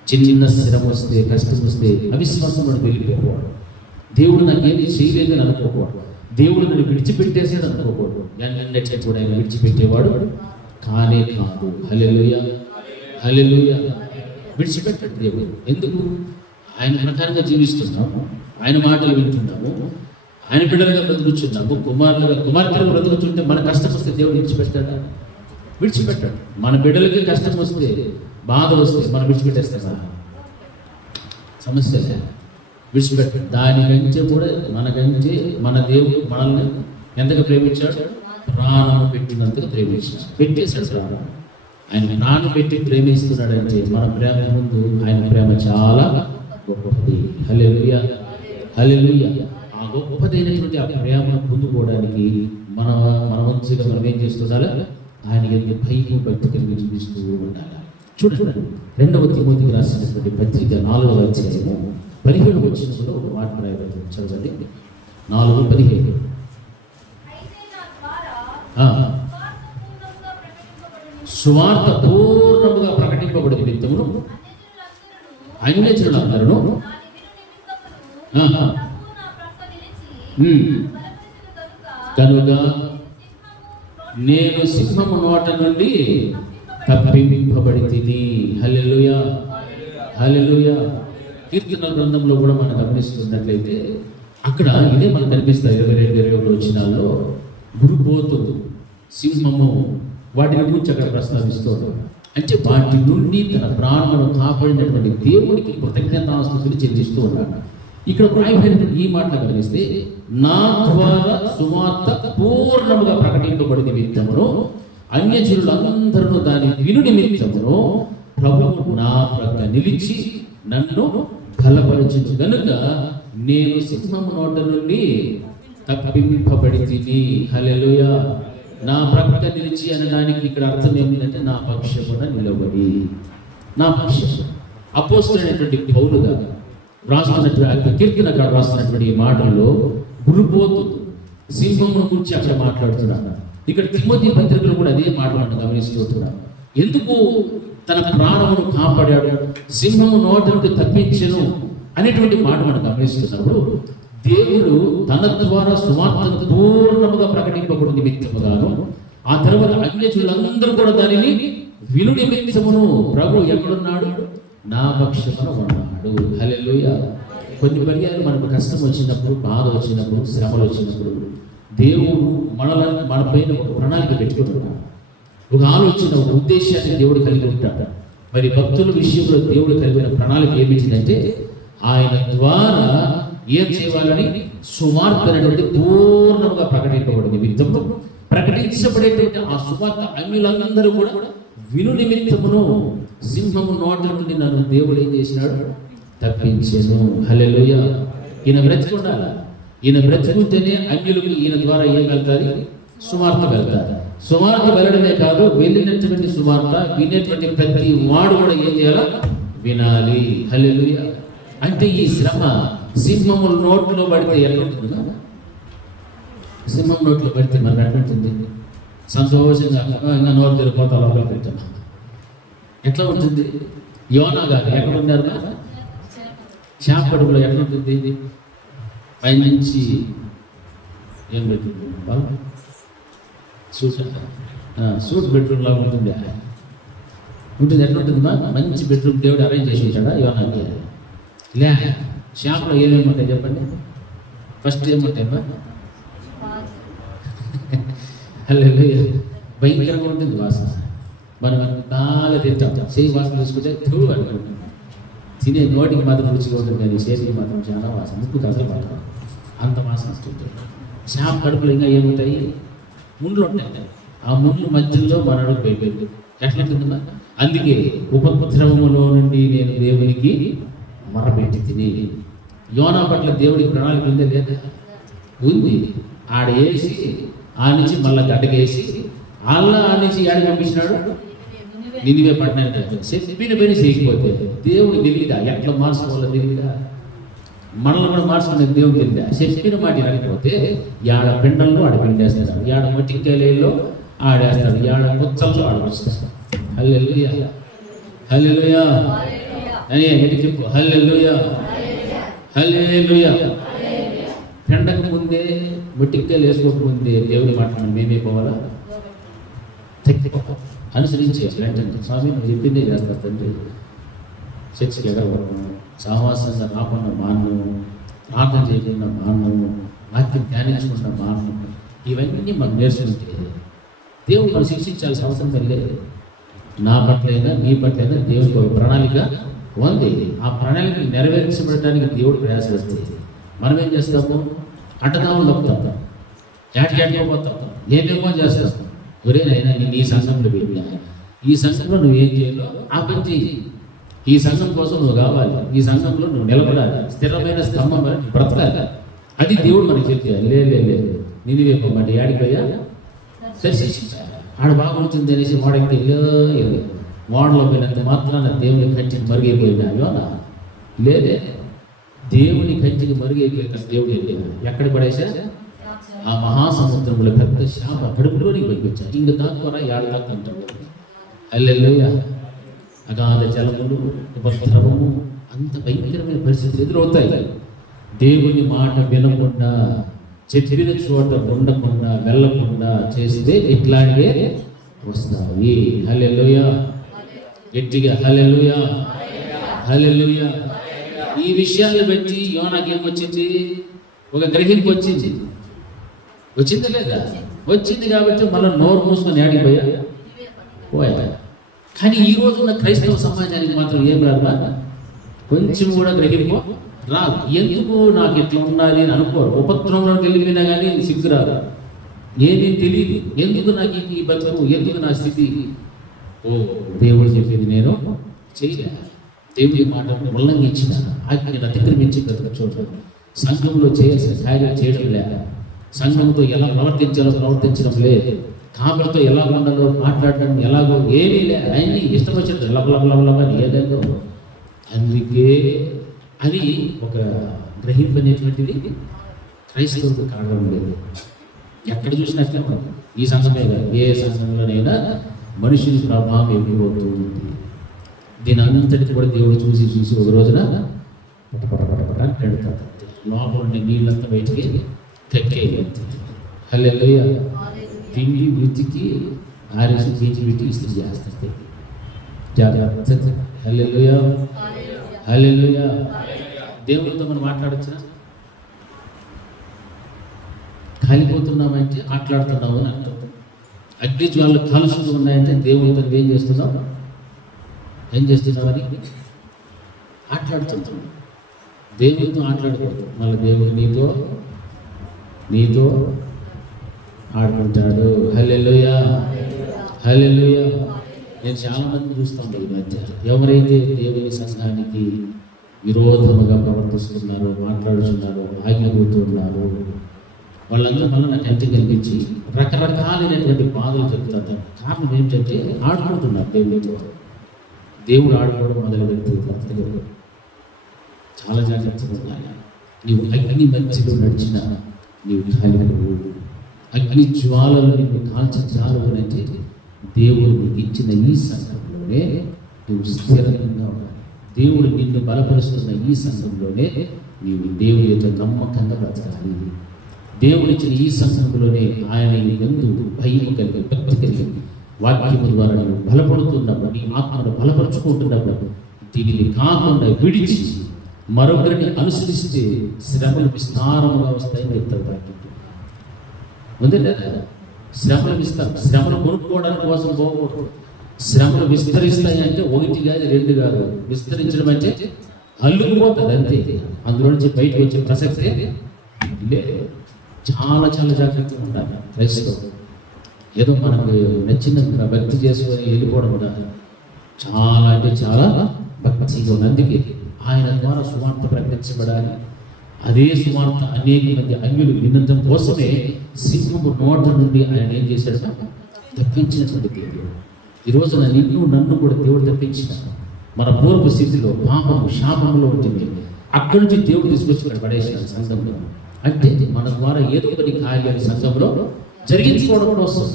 చిన్న శ్రమ వస్తే, కష్టం వస్తే అవిశ్వాసం మనం వెళ్ళిపోకూడదు. దేవుడు నాకేమి చేయలేదని అనుకోకూడదు. దేవుడు నన్ను విడిచిపెట్టేసేది అనుకోకూడదు. ఎన్నెన్నెప్పుడు ఆయన విడిచిపెట్టేవాడు కానే కాదు. హల్లెలూయా, హల్లెలూయా. విడిచిపెట్టాడు దేవుడు. ఎందుకు? ఆయన ప్రకారంగా జీవిస్తున్నాము, ఆయన మాటలు వింటున్నాము, ఆయన బిడ్డలుగా బ్రతుకుచున్నాము, కుమార్తెలు బ్రతుకుతుంటే మన కష్టం వస్తే దేవుడు విడిచిపెట్టాడా? విడిచిపెట్టాడు. మన బిడ్డలకి కష్టం వస్తే, బాధ వస్తే మనం విడిచిపెట్టేస్తాడా? సమస్య లేదు, విడిచిపెట్టాడు. దానికంటే కూడా మనకంటే మన దేవుడు మనల్ని ఎంతగా ప్రేమించాడు? ప్రాణం పెట్టినంతగా ప్రేమించాడు, పెట్టేశాడు ప్రాణం. ఆయన ప్రాణం పెట్టి ప్రేమిస్తున్నాడంటే మన ప్రేమ ముందు ఆయన ప్రేమ చాలా గొప్పది. హల్లెలూయా, హల్లెలూయా. ఆ గొప్పదైనటువంటి ఆ ప్రేమ పొందుకోవడానికి మన వంశీగా మనం ఏం చేస్తుండాలి? ఆయన ఎందుకు భయం భక్తి కలిగి చూపిస్తూ ఉండాలి. చూడండి, 2వ తిమోతికి రాసినటువంటి పత్రిక 4వ అధ్యాయము 17వ వచనంలో ఒక మాట రాయబడింది. చదవండి. 4:15. సువార్త పూర్ణముగా ప్రకటింపబడి నిమిత్తమును అన్యజనులందరూ కనుక నేను సింహము నోట నుండి తప్పింపబడి తిని. హల్లెలూయా, హల్లెలూయా. కీర్తనల గ్రంథంలో కూడా మనం గమనిస్తున్నట్లయితే అక్కడ ఇదే మనకు కనిపిస్తాయి. 22-23 వచనాల్లో గురుపోతు, సింహము, వాటిని గురించి అక్కడ ప్రస్తావిస్తూ, అంటే వాటి నుండి తన ప్రాణమును కాపాడినటువంటి దేవునికి కృతజ్ఞతాస్తుతులు చెల్లిస్తూ ఉన్నాడు. ఇక్కడ రాయబడిన ఈ మాటలు గమనిస్తే, నా ద్వారా సువార్త పూర్ణముగా ప్రకటింపబడి నిమిత్తమును అన్యజనులందరూ దాని విను నిమిత్తమును ప్రభువు నా ప్రక్క నిలిచి నన్ను బలపరచును గనుక నేను సింహము నోట నుండి తప్పింపబడి తిని. హల్లెలూయా. నా ప్రక్క నిలిచి అనడానికి ఇక్కడ అర్థం ఏమిటంటే నా పక్షమున నిలబడి, నా పక్షం. అపోస్తలుడైనటువంటి పౌలుగా రాస్తున్నటువంటి కీర్తనకారుడు రాస్తున్నటువంటి ఈ మాటల్లో గురుపోతు, సింహమును గురించి అక్కడ మాట్లాడుతున్నాడు. ఇక్కడ తిమోతి పత్రికలు కూడా అదే మాట మనం గమనిస్తున్నాడు. ఎందుకు తన ప్రాణమును కాపాడాడు, సింహము నోట నుండి తప్పించెను అనేటువంటి మాట మనం గమనిస్తున్నప్పుడు, దేవుడు తన ద్వారా సువార్తను పూర్ణముగా ప్రకటింపబడి నిమిత్తముగాను, ఆ తర్వాత అన్యజనులందరూ కూడా దానిని విను నిమిత్తమును ప్రభు ఎక్కడున్నాడు? నా పక్షమున ఉన్నాడు. హల్లెలూయా. కొన్ని పర్యాలు మనకు కష్టం వచ్చినప్పుడు, బాధ వచ్చినప్పుడు, శ్రమలు వచ్చినప్పుడు దేవుడు మన పైన ఒక ప్రణాళిక పెట్టుకుంటున్నాడు. ఒక ఆలోచన, ఒక ఉద్దేశాన్ని దేవుడు కలిగి ఉంటాడు. మరి భక్తుల విషయంలో దేవుడు కలిగిన ప్రణాళిక ఏమిటిందంటే, ఆయన ద్వారా ఏం చేయాలని? సువార్త అనేటువంటి పూర్ణంగా ప్రకటింపబడి నిమిత్తము ప్రకటించబడేటువంటి ఆ సువార్త అన్యులందరూ కూడా విను నిమిత్తమును సింహము నోట నుండి నన్ను దేవుడు ఏం చేసినాడు? తప్పించెను. హల్లెలూయా. ఈయన బ్రతికుండాలి. ఈయన బ్రతికుంటేనే అన్యులకు ఈయన ద్వారా ఏం వెళ్తారు? సువార్త వెళ్తారు. సువార్త వెళ్ళడమే కాదు, వెళ్ళినటువంటి సువార్త వినేటువంటి ప్రతి వాడు కూడా ఏం చేయాలా? వినాలి. హల్లెలూయా. అంటే ఈ శ్రమ సింహము నోట్లో పడితే ఎట్లుంటుందా? సింహం నోట్లో పడితే మనకు ఎట్లుంటుంది? సంతోషంగా ఇంకా నోరు తిరిగిపోతా లోపల పెట్టాను. ఎట్లా ఉంటుంది? యోనా గారు ఎక్కడ ఉన్నారు? చేపడుగులో ఎట్లుంటుంది? పైనుంచి ఏం పెట్టింది? సూట్ బెడ్రూమ్ లాగా ఉంటుంది. ఎట్లుంటుందా? మంచి బెడ్రూమ్ దేవుడు అరేంజ్ చేసి ఉంటాడా యోనాకి? లే, షాప్లో ఏమేమి ఉంటాయి చెప్పండి. ఫస్ట్ ఏముంటాయి? హల్లెలూయా. భయంకరంగా ఉంటుంది వాసన. మనం బాగా తింటాం, చేయి వాసన చూసుకుంటే తుడు అనుకుంటుంది. తినే నోటికి మాత్రం రుచిగా ఉంటుంది, కానీ చేతికి మాత్రం చాలా వాసన, ముక్కుకి అసలు పడతాం, అంత వాసన వస్తుంది. చేప కడుపులో ఇంకా ఏముంటాయి? ముళ్ళు ఉంటాయి. ఆ ముళ్ళు మధ్యలో మన అడుగు పోయిపోయింది. ఎట్లుంటుందా? అందుకే ఉపద్రవములో నుండి నేను దేవునికి మొరపెట్టి తిని. యోనా పట్ల దేవుడికి ప్రణాళిక ఉందే లేదా? ఉంది. ఆడ వేసి ఆ నుంచి మళ్ళీ గడ్డకేసి అల్లా ఆ నుంచి ఏడు పంపించినాడు నినివే పట్టణానికి. చెప్పిన పని చేయకపోతే దేవుడు తెలియదా? ఎట్లా మార్చుకోవాలో తెలియదా? మనల్ని కూడా మార్చుకునే దేవుడు తెలియదా? చెప్పిన మాట వినకపోతే ఆడ పిండంలో ఆడ పిండేస్తాడు, ఆడ మట్టికాయలో ఆడేస్తాడు, ఆడ ముచ్చల్లో ఆడకొస్తాడు. హల్లెలూయా, హల్లెలూయా అని ఎన్ని చెప్పు. హల్లెలూయా, హల్లెలూయా. పెండక ముందే మట్టికాయలు వేసుకోకముందే దేవుని మాట మేమే పోవాలా? అనుసరించి వెంటనే స్వామి నువ్వు చెప్పిందే చేస్తా తండ్రి. చర్చికి ఎగరవడం, సహవాసంగా రాకుండా మానము, ప్రార్థన చేయకుండా మానము, వాక్యం ధ్యానించకుండా మానము, ఇవన్నీ మనం నేర్చుకుంటే దేవుడు మనం శిక్షించాల్సిన అవసరం లేదు. నా పట్లైనా నీ పట్లైనా దేవుడికి ఒక ప్రణాళిక ఉంది. ఆ ప్రణాళిక నెరవేర్చబడటానికి దేవుడు ప్రయాసిస్తే మనం ఏం చేస్తాము? అడ్డదాము తప్పుతాం, ఏటపోతాం, ఏమేమో చేస్తాం. ఎవరైనా నీ సంఘంలో వెళ్ళా, ఈ సంఘంలో నువ్వు ఏం చేయాలో ఆ పని చెయ్యి. ఈ సంఘం కోసం నువ్వు కావాలి, ఈ సంఘంలో నువ్వు నిలబడాలి, స్థిరమైన స్తంభం బ్రతకాలి. అది దేవుడు మనకి చెప్పాలి. లేదు నినివే పోమంటే ఏడిపోయా ఆడ బాగుంటుంది అనేసి వాడికి వాడలో పోయినంత మాత్రాన దేవుని కంచిని మరుగైపోయినా యోనా? లేదే, దేవుని కంచిని మరుగైపోయాక దేవుడు ఎక్కడ పడేసా? ఆ మహాసముద్రంలో పెద్ద శాప కడుపులోనికి పంపించాడు. ఇంక దాకా ఏడు దాకా అంటాడు. హల్లెలూయా. అగాధ జలములు, ఉపద్రవము, అంత భయంకరమైన పరిస్థితులు ఎదురవుతాయి. దేవుని మాట వినకుండా, చెప్పిన చోట ఉండకుండా, వెళ్ళకుండా చేస్తే ఇట్లాగే వస్తాయి. హల్లెలూయా. గట్టిగా హల్లెలూయా, హల్లెలూయా. ఈ విషయాన్ని బట్టి యోనాకి ఏమొచ్చింది? ఒక గ్రహింపు వచ్చింది. వచ్చింది లేదా? వచ్చింది కాబట్టి మళ్ళీ నోరు మూసుకొని ఏడిపోయా పోయా. కానీ ఈ రోజు ఉన్న క్రైస్తవ సమాజానికి మాత్రం ఏం రాదు, కొంచెం కూడా గ్రహింపు రాదు. ఎందుకు నాకు ఇట్లా ఉండాలి అని అనుకోరు. ఉపద్రవంలోకి వెళ్ళిపోయినా కానీ సిగ్గు రాదు, ఏమీ తెలియదు. ఎందుకు నాకు ఈ బతుకు, ఎందుకు నా స్థితి? ఓ దేవుడు చెప్పింది నేను చేయలే, దేవుడి మాట ఉల్లంఘించిన, ఆజ్ఞను అతిక్రమించి బ్రతుకు చూడడం, సంఘంలో చేయాల్సిన కార్యాలు చేయడం లే, సంఘంతో ఎలా ప్రవర్తించాలో ప్రవర్తించడం లేదు, కాపులతో ఎలా ఉండాలో మాట్లాడడం ఎలాగో ఏమీ లే, అన్నీ ఇష్టం వచ్చినట్టు లబలబలబలని ఏదో. అందుకే అని ఒక గ్రహింపు అనేటువంటిది క్రైస్తవులకు కావడం లేదు. ఎక్కడ చూసినా ఈ సంఘమే కాదు, ఏ సంఘంలోనైనా మనుషుని ప్రభావం ఎక్కువవుతుంది. దీని అంతటి కూడా దేవుడు చూసి ఒక రోజున పటపటపటపటాన్ని పెడతాడు. లోపల ఉండే నీళ్ళంతా బయటికి కక్కేది. హల్లెలూయా. తిండి వృత్తికి ఆరేసి పీచి పెట్టి ఇస్త్రీ చేస్తారు. హల్లెలూయా, హల్లెలూయా. దేవుడితో మనం మాట్లాడొచ్చా? కాలిపోతున్నామంటే మాట్లాడుతున్నావు అని అంటాం. అగ్ని జ్వాలలు కాలుస్తూ ఉన్నాయంటే దేవుడితో ఏం చేస్తున్నావు అని మాట్లాడుతున్నాం. దేవుడితో మాట్లాడకూడదు. మళ్ళీ దేవుడు నీతో ఆడుకుంటాడు. హల్లెలూయా, హల్లెలూయా. నేను చాలా మంది చూస్తాను ఈ మధ్య, ఎవరైతే దేవుని సంఘానికి విరోధముగా ప్రవర్తిస్తున్నారో, మాట్లాడుతున్నారు, ఆగిపోతున్నారు, వాళ్ళందరూ మళ్ళీ నాకు ఎంత కనిపించి రకరకాలైనటువంటి బాధలు చెప్తారు. కారణం ఏంటంటే ఆడుకుంటున్నారు దేవుడితో. దేవుడు ఆడుకోవడం మొదలు పెడుతుంది. చాలా జాగ్రత్తగా ఉండాలి. నీవు అగ్ని మధ్యలో నడిచిన నీవు కాలిపోవు. అగ్ని జ్వాలలు నీవు కాల్చాలంటే దేవుడు నీకు ఇచ్చిన ఈ సంఘంలోనే నువ్వు స్థిరంగా ఉండాలి. దేవుడు నిన్ను బలపరుస్తున్న ఈ సంఘంలోనే నీవు దేవుడి యొక్క నమ్మకంగా బ్రతకాలి. దేవుడిచ్చిన ఈ సంఘంలోనే ఆయన యందు భయం కలిగి భక్తి కలిగి వాక్యము ద్వారా నువ్వు బలపడుతున్నప్పుడు, నీ ఆత్మను బలపరుచుకుంటున్నప్పుడు దీనిని కాకుండా విడిచి మరొకరిని అనుసరిస్తే శ్రమలు విస్తారముగా వస్తాయని చెప్తారు. ముందే లేదా శ్రమలు శ్రమలు కొనుక్కోవడానికి కోసం పోకూడదు. శ్రమలు విస్తరిస్తాయి అంటే 1 కాదు 2 కాదు. విస్తరించడం అంటే అల్లుకుపోతుంది అంతే. అందులో నుంచి బయటకు వచ్చే ప్రసక్తే లేదు. చాలా చాలా జాగ్రత్తగా ఉండాలి. క్రైస్తవులు ఏదో మనకు నచ్చిన భక్తి చేసుకొని వెళ్ళిపోవడం కూడా చాలా అంటే చాలా భక్తిగా ఉంది. అందుకే ఆయన ద్వారా సువార్త ప్రకటించబడాలి. అదే సువార్త అనేక మంది అన్యులు వినడం కోసమే సింహపు నోట నుండి ఆయన ఏం చేశాడు? తప్పించినటువంటి దేవుడు. ఈరోజు నన్ను కూడా దేవుడు తప్పించిన మన పూర్వ స్థితిలో పాపము శాపములో ఉంటుంది. అక్కడి నుంచి దేవుడు తీసుకొచ్చి ఇక్కడ పడేసాడు సంఘంలో. అంటే మన ద్వారా ఏదో కొన్ని కార్యాలు సంఘంలో జరిగించుకోవడం కోసం,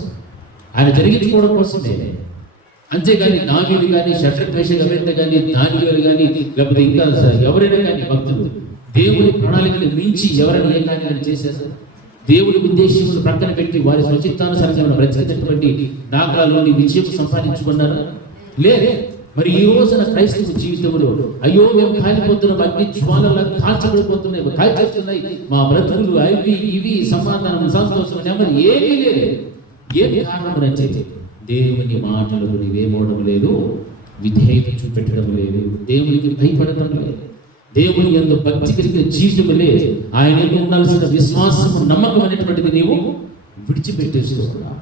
ఆయన జరిగించుకోవడం కోసమే. అంతేగాని దావీదు కానీ, షడ్రక్ మేషక్ అబేద్నెగో కానీ, దానియేలు కానీ, లేకపోతే ఇంకా ఎవరైనా కానీ భక్తులు దేవుని ప్రణాళికను మించి ఎవరైనా ఏ కార్యాన్ని చేశారు? దేవుడి ఉద్దేశములు ప్రక్కన పెట్టి వారి స్వచిత్తానుసారంగా బ్రతికినటువంటి దాఖలాలోని విజయం సంపాదించుకున్నారా? లేదు. మరి ఈ రోజున క్రైస్తవ జీవితంలో అయ్యో మేము కాలిపోతున్నాం, అగ్ని జ్వాలలా కాల్చబడిపోతున్నాయి, కాల్చేస్తున్నాయి మా బ్రతుకులు, అవి ఇవి సమాధానం సంతోషం నెమ్మది ఏమీ లేదు. ఏమి కారణం అంటే దేవుని మాటలకు నీవేమవడం లేదు, విధేయత చూపెట్టడం లేదు, దేవునికి భయపడటం లేదు, దేవుని యందు భక్తి కలిగిన జీవితం లేదు, ఆయన ఉండాల్సిన విశ్వాసము నమ్మకం అనేటువంటిది నీవు విడిచిపెట్టేసుకోవాలి.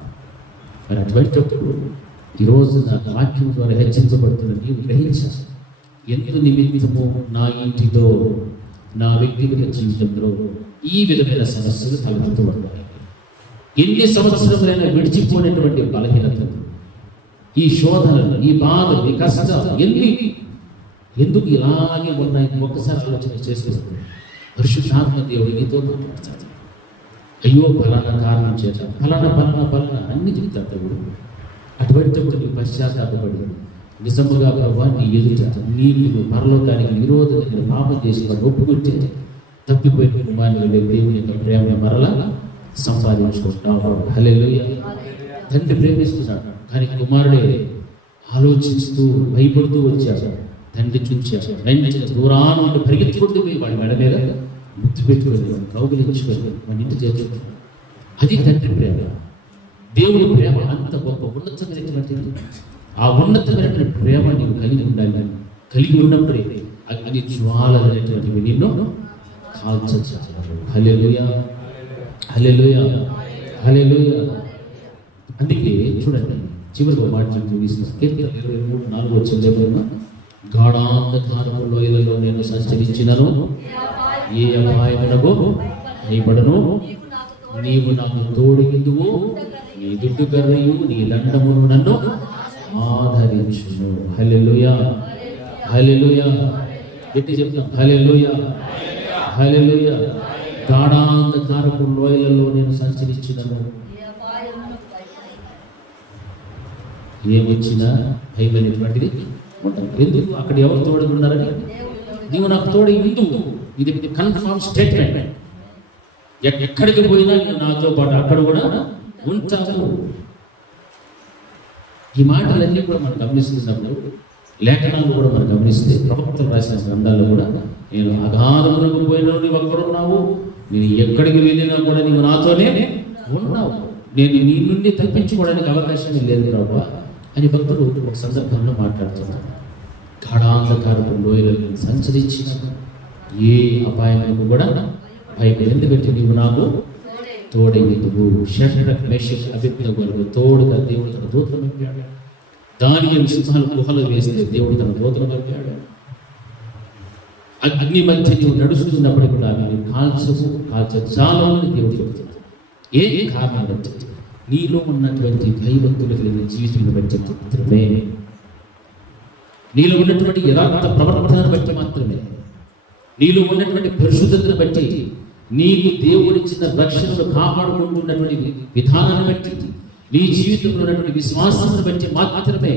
మరి అటువంటిప్పుడు ఈరోజు నాకు వాక్యం ద్వారా హెచ్చరించబడుతున్న నీవు గ్రహించాలి. ఎందు నిమిత్తము నా ఇంటిలో నా వ్యక్తిగత జీవితంలో ఈ విధమైన సమస్యలు తలెత్తుతూ ఉంటాయి. ఎన్ని సంవత్సరములైనా విడిచిపోయినటువంటి బలహీనతలు, ఈ శోధనలు, ఈ బాధలు, ఈ కష్టాలు ఎందుకు ఇలాగే ఉన్నాయి? ఒక్కసారి ఆలోచన చేసుకుంటుంది. పరిశుద్ధాత్మ దేవుడు నీతో మాట్లాడతాడు. అయ్యో ఫలానా కారణం చేత ఫలానా అన్ని చెప్తాడు దేవుడు. అటువంటిప్పుడు నీ పశ్చాత్తాపడి నిజముగా ప్రభువా నీ ఎదుట నీకు పరలోకానికి నిరోధంగా పాపం చేసి వాడు ఒప్పుకుంటే తప్పిపోయిన కుమారుని దేవుని యొక్క ప్రేమ మరలా సంపాదించుకుంటాడు. హల్లెలూయా. తండ్రి ప్రేమిస్తున్నాడు, కానీ కుమారుడే ఆలోచిస్తూ భయపడుతూ వచ్చాడు. తండ్రి చూచాడు, దూరాన నుండి పరిగెత్తుకుంటూ పోయి వాడి మెడ మీద ముద్దు పెట్టుకొని కౌగిలించుకొని వాడి ఇంటి చేర్చుకుంటాడు. అది తండ్రి ప్రేమ. దేవుడి ప్రేమ అంత గొప్ప ఉన్నతమైనటువంటిది. ఆ ఉన్నతమైనటువంటి ప్రేమ నీవు కలిగి ఉండాలి. కలిగి ఉన్నప్పుడే అగ్ని జ్వాలనేటువంటివి నిన్ను కాల్చొచ్చు. హల్లెలూయా, హల్లెలూయా, హల్లెలూయా. అందుకే చూడండి చివరికి ఒక మాట చూపిస్తున్న కీర్తన 23:4 వచ్చిందేమో, గాఢాంధకారపు లోయలలో నేను సంచరించినను ఏ అపాయమునకు భయపడను, నీవు నాకు తోడుగిందువు, నీ దుడ్డు కర్రయు నీ దండమును నన్ను ఆదరించును. హల్లెలూయా, హల్లెలూయా. ఎట్టి చెప్తాం? హల్లెలూయా, హల్లెలూయా. గాఢాంధకారపు లోయలలో నేను సంచరించినను, ఏమొచ్చినా భయమైనటువంటిది ఉంటుంది. ఎందుకు? అక్కడ ఎవరు తోడుకున్నారని? నీవు నాకు తోడు ఇందుకు. ఇది కన్ఫర్మ్ స్టేట్మెంట్. ఎక్కడికి పోయినా నేను నాతో పాటు అక్కడ కూడా ఉంటాను. ఈ మాటలన్నీ కూడా మనం గమనిస్తున్నప్పుడు, లేఖనాలు కూడా మనం గమనిస్తే, ప్రవక్తలు రాసిన గ్రంథాల్లో కూడా నేను అగాధములకు పోయినా నీవు అక్కడున్నావు, నేను ఎక్కడికి వెళ్ళినా కూడా నీవు నాతోనే ఉన్నావు, నేను నీ నుండి తప్పించుకోవడానికి అవకాశం లేదు ప్రభు అని భక్తులు ఒక సందర్భంలో మాట్లాడుతున్నారు. గాఢాంధకారపు లోయలను సంచరించిన ఏ అపాయాలకు కూడా భయపడి, ఎందుకంటే నీవు నాకు తోడైందువు. షడ్రక్ మేషక్ అబేద్నెగోలకు తోడుగా దేవుడు తన దూతను పంపాడు. దానియేలు సింహాల గుహలో వేస్తే దేవుడు తన దూతను పంపాడు. అగ్ని మధ్య నువ్వు నడుస్తున్నప్పుడు కూడా నేను కాల్చాలని దేవుడు చెబుతున్నాడు. ఏ కారణం బట్టి? నీలో ఉన్నటువంటి భయభక్తులు కలిగిన జీవితం బట్టి మాత్రమే, నీలో ఉన్నటువంటి యథార్థ ప్రవర్తనను బట్టి మాత్రమే, నీలో ఉన్నటువంటి పరిశుద్ధతను బట్టి, నీకు దేవుడిచ్చిన రక్షణను కాపాడుకుంటున్నటువంటి విధానాన్ని బట్టి, నీ జీవితంలో ఉన్నటువంటి విశ్వాసాన్ని బట్టి మాత్రమే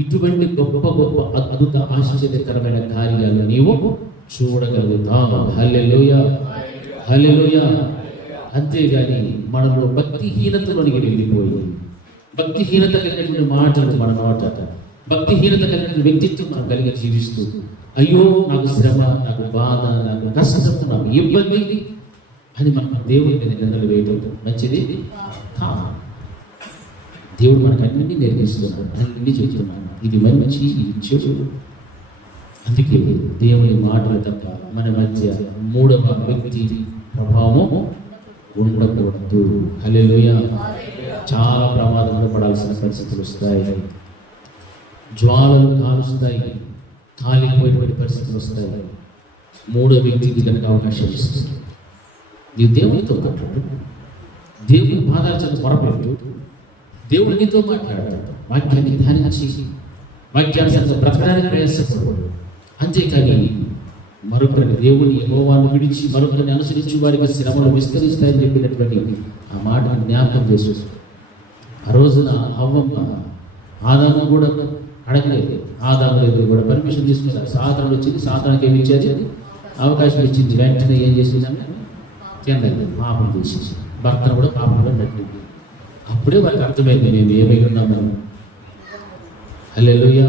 ఇటువంటి గొప్ప గొప్ప అద్భుత ఆశ్చర్యకరమైన కార్యాలు నీవు చూడగలుగుతావు. హల్లెలూయా, హల్లెలూయా. అంతేగాని మనలో భక్తిహీనతలోనికి వెళ్ళిపోయి, భక్తిహీనత కలిగినటువంటి మాటలు మన మాట, భక్తిహీనత కలిగిన వ్యక్తిత్వం మనం కలిగి జీవిస్తూ, అయ్యో నాకు శ్రమ, నాకు బాధ, నాకు కష్టం, నాకు ఇబ్బంది అని మనం దేవుడి మీద నిందలు వేయడం మంచిది కాదు. దేవుడు మనకు అన్ని నేర్పిస్తున్నాడు, అన్ని చెప్తున్నాడు. ఇది మంచి, ఇది చెడు. అందుకే దేవుని మాటలు తప్ప మన మధ్య మూడవ వ్యక్తి ప్రభావం ఉండకూడదు. హల్లెలూయా. చాలా ప్రమాదంలో పడాల్సిన పరిస్థితులు వస్తాయి, జ్వాలలు కాలుస్తాయి, కాలిపోయేటువంటి పరిస్థితులు వస్తాయి. మూడో వ్యక్తికి కనుక అవకాశం ఇస్తుంది. నీవు దేవునితో మాట్లాడు, దేవుని పాదాల చెంత పొరపెట్టు, దేవుడు నీతో మాట్లాడతాడు. వాక్యాన్ని ధ్యానించి వాక్యాన్ని బ్రతకడానికి ప్రయాసపడు. అంతేకాని మరొకరిని, దేవుని యెహోవాను విడిచి మరొకరిని అనుసరించి వారికి శ్రమలు విస్తరిస్తాయని చెప్పినటువంటి ఆ మాటను జ్ఞాపకం చేసు. ఆ రోజున అవ్వమ్మ ఆదాము కూడా అడగలేదు, ఆదాము దగ్గర కూడా పర్మిషన్ తీసుకున్నారు. సాతాను వచ్చింది, సాతానికి ఏమి ఇచ్చేది? అవకాశం ఇచ్చింది. వెంటనే ఏం చేసిందంటే తిన్నది, పాపం చేసేసి భర్తను కూడా పాపంలో నట్టింది. అప్పుడే వారికి అర్థమైంది మేము ఏమై ఉన్నాము. హల్లెలూయా,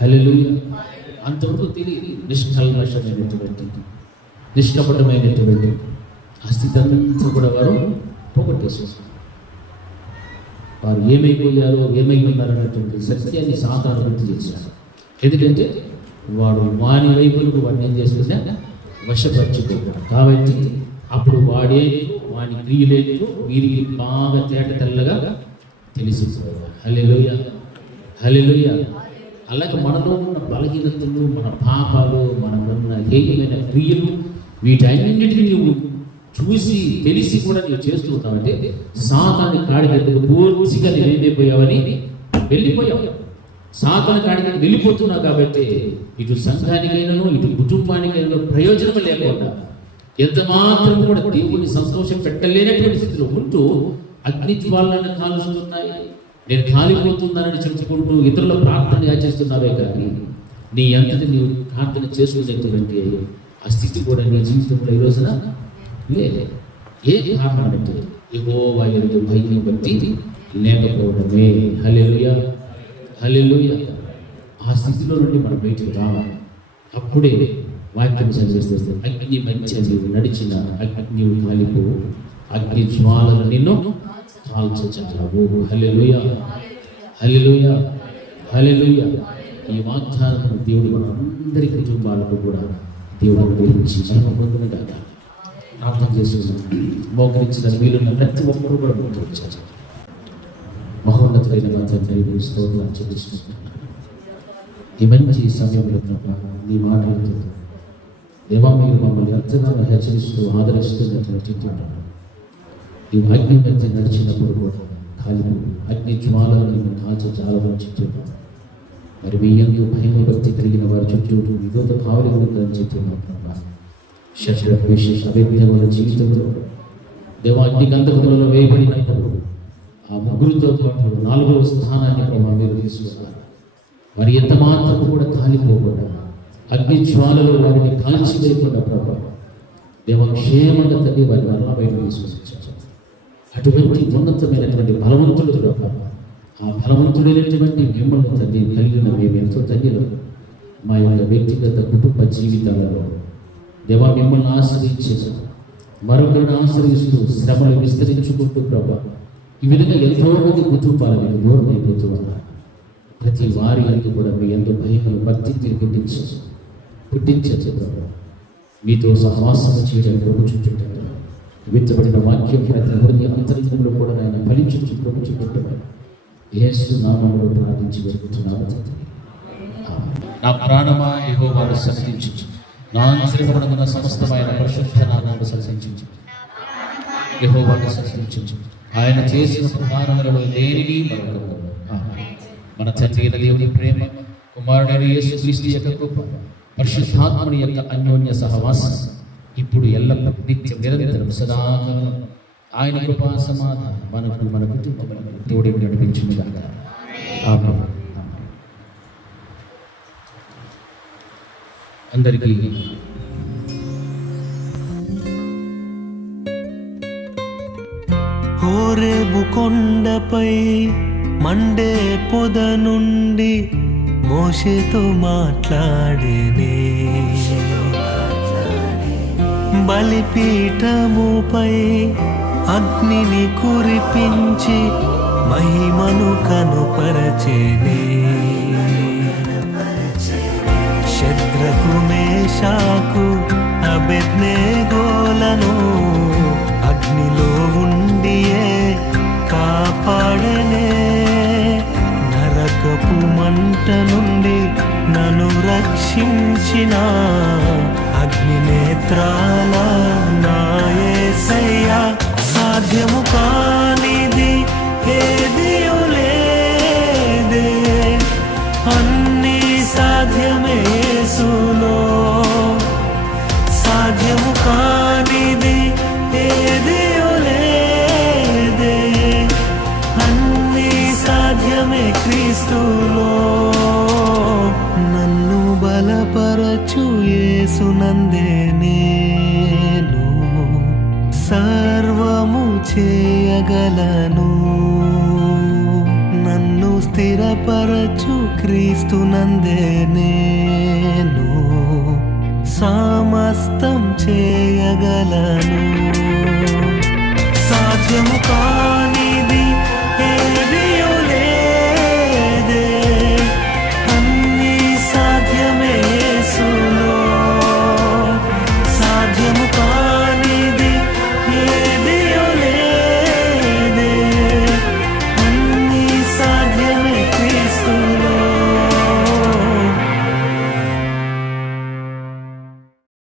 హల్లెలూయా. అంతవరకు తెలియదు. నిష్కల్మషమైనటువంటి, నిష్కపటమైనటువంటి ఆ స్థితి అంతా కూడా వారు పోగొట్టేసేసారు. వారు ఏమైపోయారో, ఏమై ఉన్నారన్నటువంటి సత్యాన్ని సాతాను గుర్తు చేశారు. ఎందుకంటే వాడు వాని వైపులకు వాడిని ఏం చేసేసా వశపరచుకోవాలి. కాబట్టి అప్పుడు వాడే వాని క్రియలేదు వీరికి బాగా తేట తెల్లగా తెలిసిపోయారు. హల్లెలూయా, హల్లెలూయా. అలాగే మనలో ఉన్న బలహీనతలు, మన పాపాలు, మనకున్న హేయమైన క్రియలు, వీటన్నింటినీ నువ్వు చూసి తెలిసి కూడా నువ్వు చేస్తూ ఉంటావంటే సాతాను కాడికి పూర్తిగా నేను ఏమైపోయావని వెళ్ళిపోయావు. సాతాను కాడికి వెళ్ళిపోతున్నావు. కాబట్టి ఇటు సంఘానికైనాను, ఇటు కుటుంబానికైనా ప్రయోజనం లేకుండా, ఎంత మాత్రం కూడా దేవుడిని సంతోషం పెట్టలేనటువంటి స్థితిలో ఉంటూ అగ్ని జ్వాలలను కాలుస్తున్నాయి, నేను కాలిపోతున్నానని చెప్పుకుంటూ ఇతరుల ప్రార్థన యాచిస్తున్నావే కానీ నీ అంతటి నీవు ప్రార్థన చేసుకునేటువంటి ఆ స్థితి కూడా నీ జీవితంలో ఈ రోజున లేదు. ఏ కారణం అంటే యెహోవా యందు భయం బట్టి లేకపోవడమే. హల్లెలూయా, హల్లెలూయా. ఆ స్థితిలో నుండి మనం బయటికి రావాలి. అప్పుడే వాక్యం చదివిస్తే అగ్ని మధ్య నీవు నడిచిన నీవు కాలిపో, అగ్ని జ్వాలలు నిన్ను కాల్చచాలవు. హల్లెలూయా, హల్లెలూయా, హల్లెలూయా. ఈ వాగ్దానం దేవుడు మన అందరి కుటుంబాలకు కూడా దేవుడు గురించి పొందునుగాక. ప్రార్థన చేస్తున్నాను. మోకరించిన వీలున్న ప్రతి ఒక్కరు కూడా మోకరించారు. మహోన్నతులైన మా తండ్రి స్తోత్రాలు చెల్లిస్తున్నాను. ఈ మంచి సమయంలో నీ మాటలతో దేవా మీరు మమ్మల్ని ఎంతగానో హెచ్చరిస్తూ ఆదరిస్తున్నటువంటి ఈ అగ్ని మధ్య నడిచినప్పుడు కూడా కాలిపు అగ్ని జ్వాలను కాల్చి జాలను చెప్తున్నాం. మరి మీ యందు భయం భక్తి కలిగిన వారి చుట్టూ విరోధ భావన ఉందని చెప్తున్నాం. శత్రువు విశేష అభిజ్ఞాన జీవితంలో దేవా అగ్ని గంధకములలో వేయబడినప్పుడు ఆ ముగ్గురితో పాటు 4వ స్థానాన్ని ప్రభావ మీరు తీసుకున్నారు. వారి ఎంత మాత్రం కూడా కాలిపోకుండా అగ్ని జ్వాలలో వారిని కాల్చి వేయకుండా ప్రభావ దేవ క్షేమంగా తల్లి వారి మరణ బయట తీసుకొచ్చారు. అటువంటి ఉన్నతమైనటువంటి బలవంతుడు ప్రభావ, ఆ బలవంతుడైనటువంటి మిమ్మల్ని తండ్రి కలిగిన మేము ఎంతో ధన్యులు. మా యొక్క వ్యక్తిగత కుటుంబ జీవితాలలో దేవా మిమ్మల్ని ఆశ్రయించేసి మరొకరిని ఆశ్రయిస్తూ శ్రమలు విస్తరించుకుంటూ ప్రభావ ఈ విధంగా ఎంతో మంది కుటుంబాలు మీకు దూరం అయిపోతూ ఉన్నారు. ప్రతి వారి అందు కూడా మీ ఎంతో భయం భక్తిని పుట్టించచ్చు ప్రభావ. మీతో సహవాసం చేయడానికి ప్రభుత్వం విత్తబడిన వాక్యం ప్రతి హృదయ అంతరంగంలో కూడా ఆయన ఫలించు ప్రభుత్వం యేసు నామములో ప్రార్థించి జరుగుతున్నాము. నా ప్రాణమా యెహోవాను సన్నిధించు, నా అనుసరింపబడుతున్న సమస్తమైన పరిశుద్ధ నామమును సంసించు, యెహోవాను సంసించు. ఆయన చేసిన ఉపకారములలో దేనిని మరొకము. మన తండ్రి అయిన దేవుని ప్రేమ, కుమారుడైన యేసుక్రీస్తు యొక్క కృప, పరిశుద్ధాత్ముని యొక్క అన్యోన్య సహవాసం ఇప్పుడు ఎల్లప్పుడూ నిత్యం నిరంతరం సదాకాలం ఆయన కృపా సమాధానం మనకు మన కుటుంబములకు తోడి నడిపించునుగాక. ఆమేన్. అందరికీ హోరేబు కొండపై మండే పొద నుండి మోషేతో మాట్లాడేనే, బలిపీఠముపై అగ్నిని కురిపించి మహిమను కనుపరచేనే. శద్రకు మేషాకు అబేద్నెగోలను అగ్నిలో ఉండియే కాపాడనే. నరకపు మంట నుండి నన్ను రక్షించిన అగ్నినేత్రాల నా యేసయ్యా. సాధ్యము కానిది ఏదియు లేదే, అన్నీ సాధ్యమే యేసులో. సాధ్యము కానిది ఏదియు లేదే, అన్నీ సాధ్యమే క్రీస్తులో. నన్ను బలపరచు యేసునందే నేను సర్వము చేయగలను. నన్ను స్థిరపరచు క్రీస్తునందే నేను సమస్తం చేయగలను. సాధ్యము కానిది